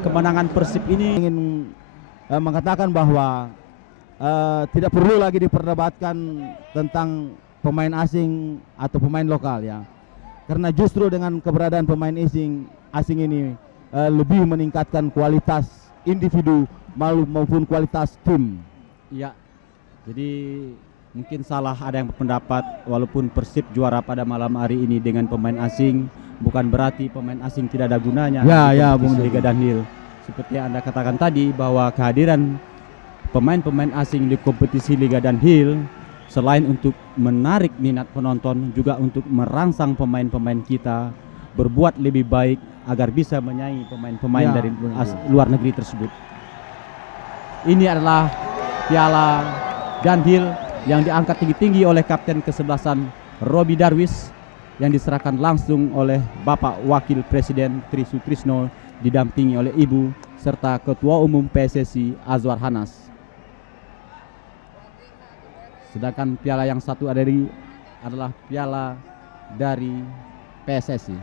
Kemenangan Persib ini ingin mengatakan bahwa tidak perlu lagi diperdebatkan tentang pemain asing atau pemain lokal ya, karena justru dengan keberadaan pemain asing ini lebih meningkatkan kualitas individu maupun kualitas tim. Ya, jadi mungkin salah ada yang berpendapat walaupun Persib juara pada malam hari ini dengan pemain asing, bukan berarti pemain asing tidak ada gunanya di kompetisi Liga Danhil. Seperti yang Anda katakan tadi, bahwa kehadiran pemain-pemain asing di kompetisi Liga Danhil selain untuk menarik minat penonton, juga untuk merangsang pemain-pemain kita berbuat lebih baik agar bisa menyaingi pemain-pemain dari luar negeri tersebut. Ini adalah piala Danhil yang diangkat tinggi-tinggi oleh kapten kesebelasan Robi Darwis, yang diserahkan langsung oleh Bapak Wakil Presiden Tri Sutrisno didampingi oleh Ibu serta Ketua Umum PSSI Azwar Hanas. Sedangkan piala yang satu adalah piala dari PSSI,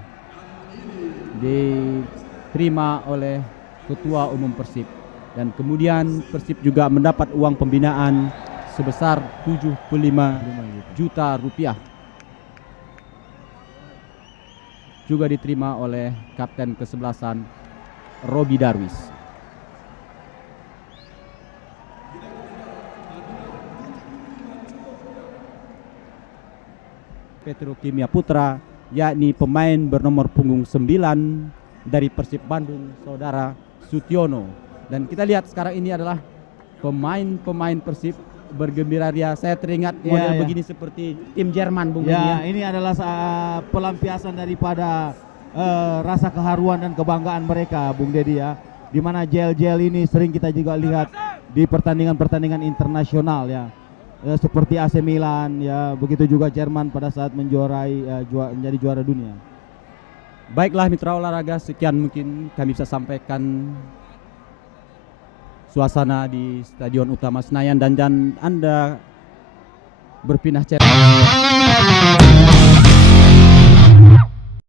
diterima oleh Ketua Umum Persib, dan kemudian Persib juga mendapat uang pembinaan sebesar 75 juta rupiah, juga diterima oleh kapten kesebelasan Robi Darwis. Petrokimia Putra, yakni pemain bernomor punggung 9 dari Persib Bandung, saudara Sutiono. Dan kita lihat sekarang ini adalah pemain-pemain Persib bergembira ria. Saya teringat model begini seperti tim Jerman, Bung Deddy. Ya, ini adalah pelampiasan daripada rasa keharuan dan kebanggaan mereka, Bung Deddy ya. Di mana gel-gel ini sering kita juga lihat di pertandingan-pertandingan internasional ya. Seperti AC Milan ya, begitu juga Jerman pada saat menjadi juara dunia. Baiklah mitra olahraga, sekian mungkin kami bisa sampaikan suasana di Stadion Utama Senayan, dan Anda berpindah channel.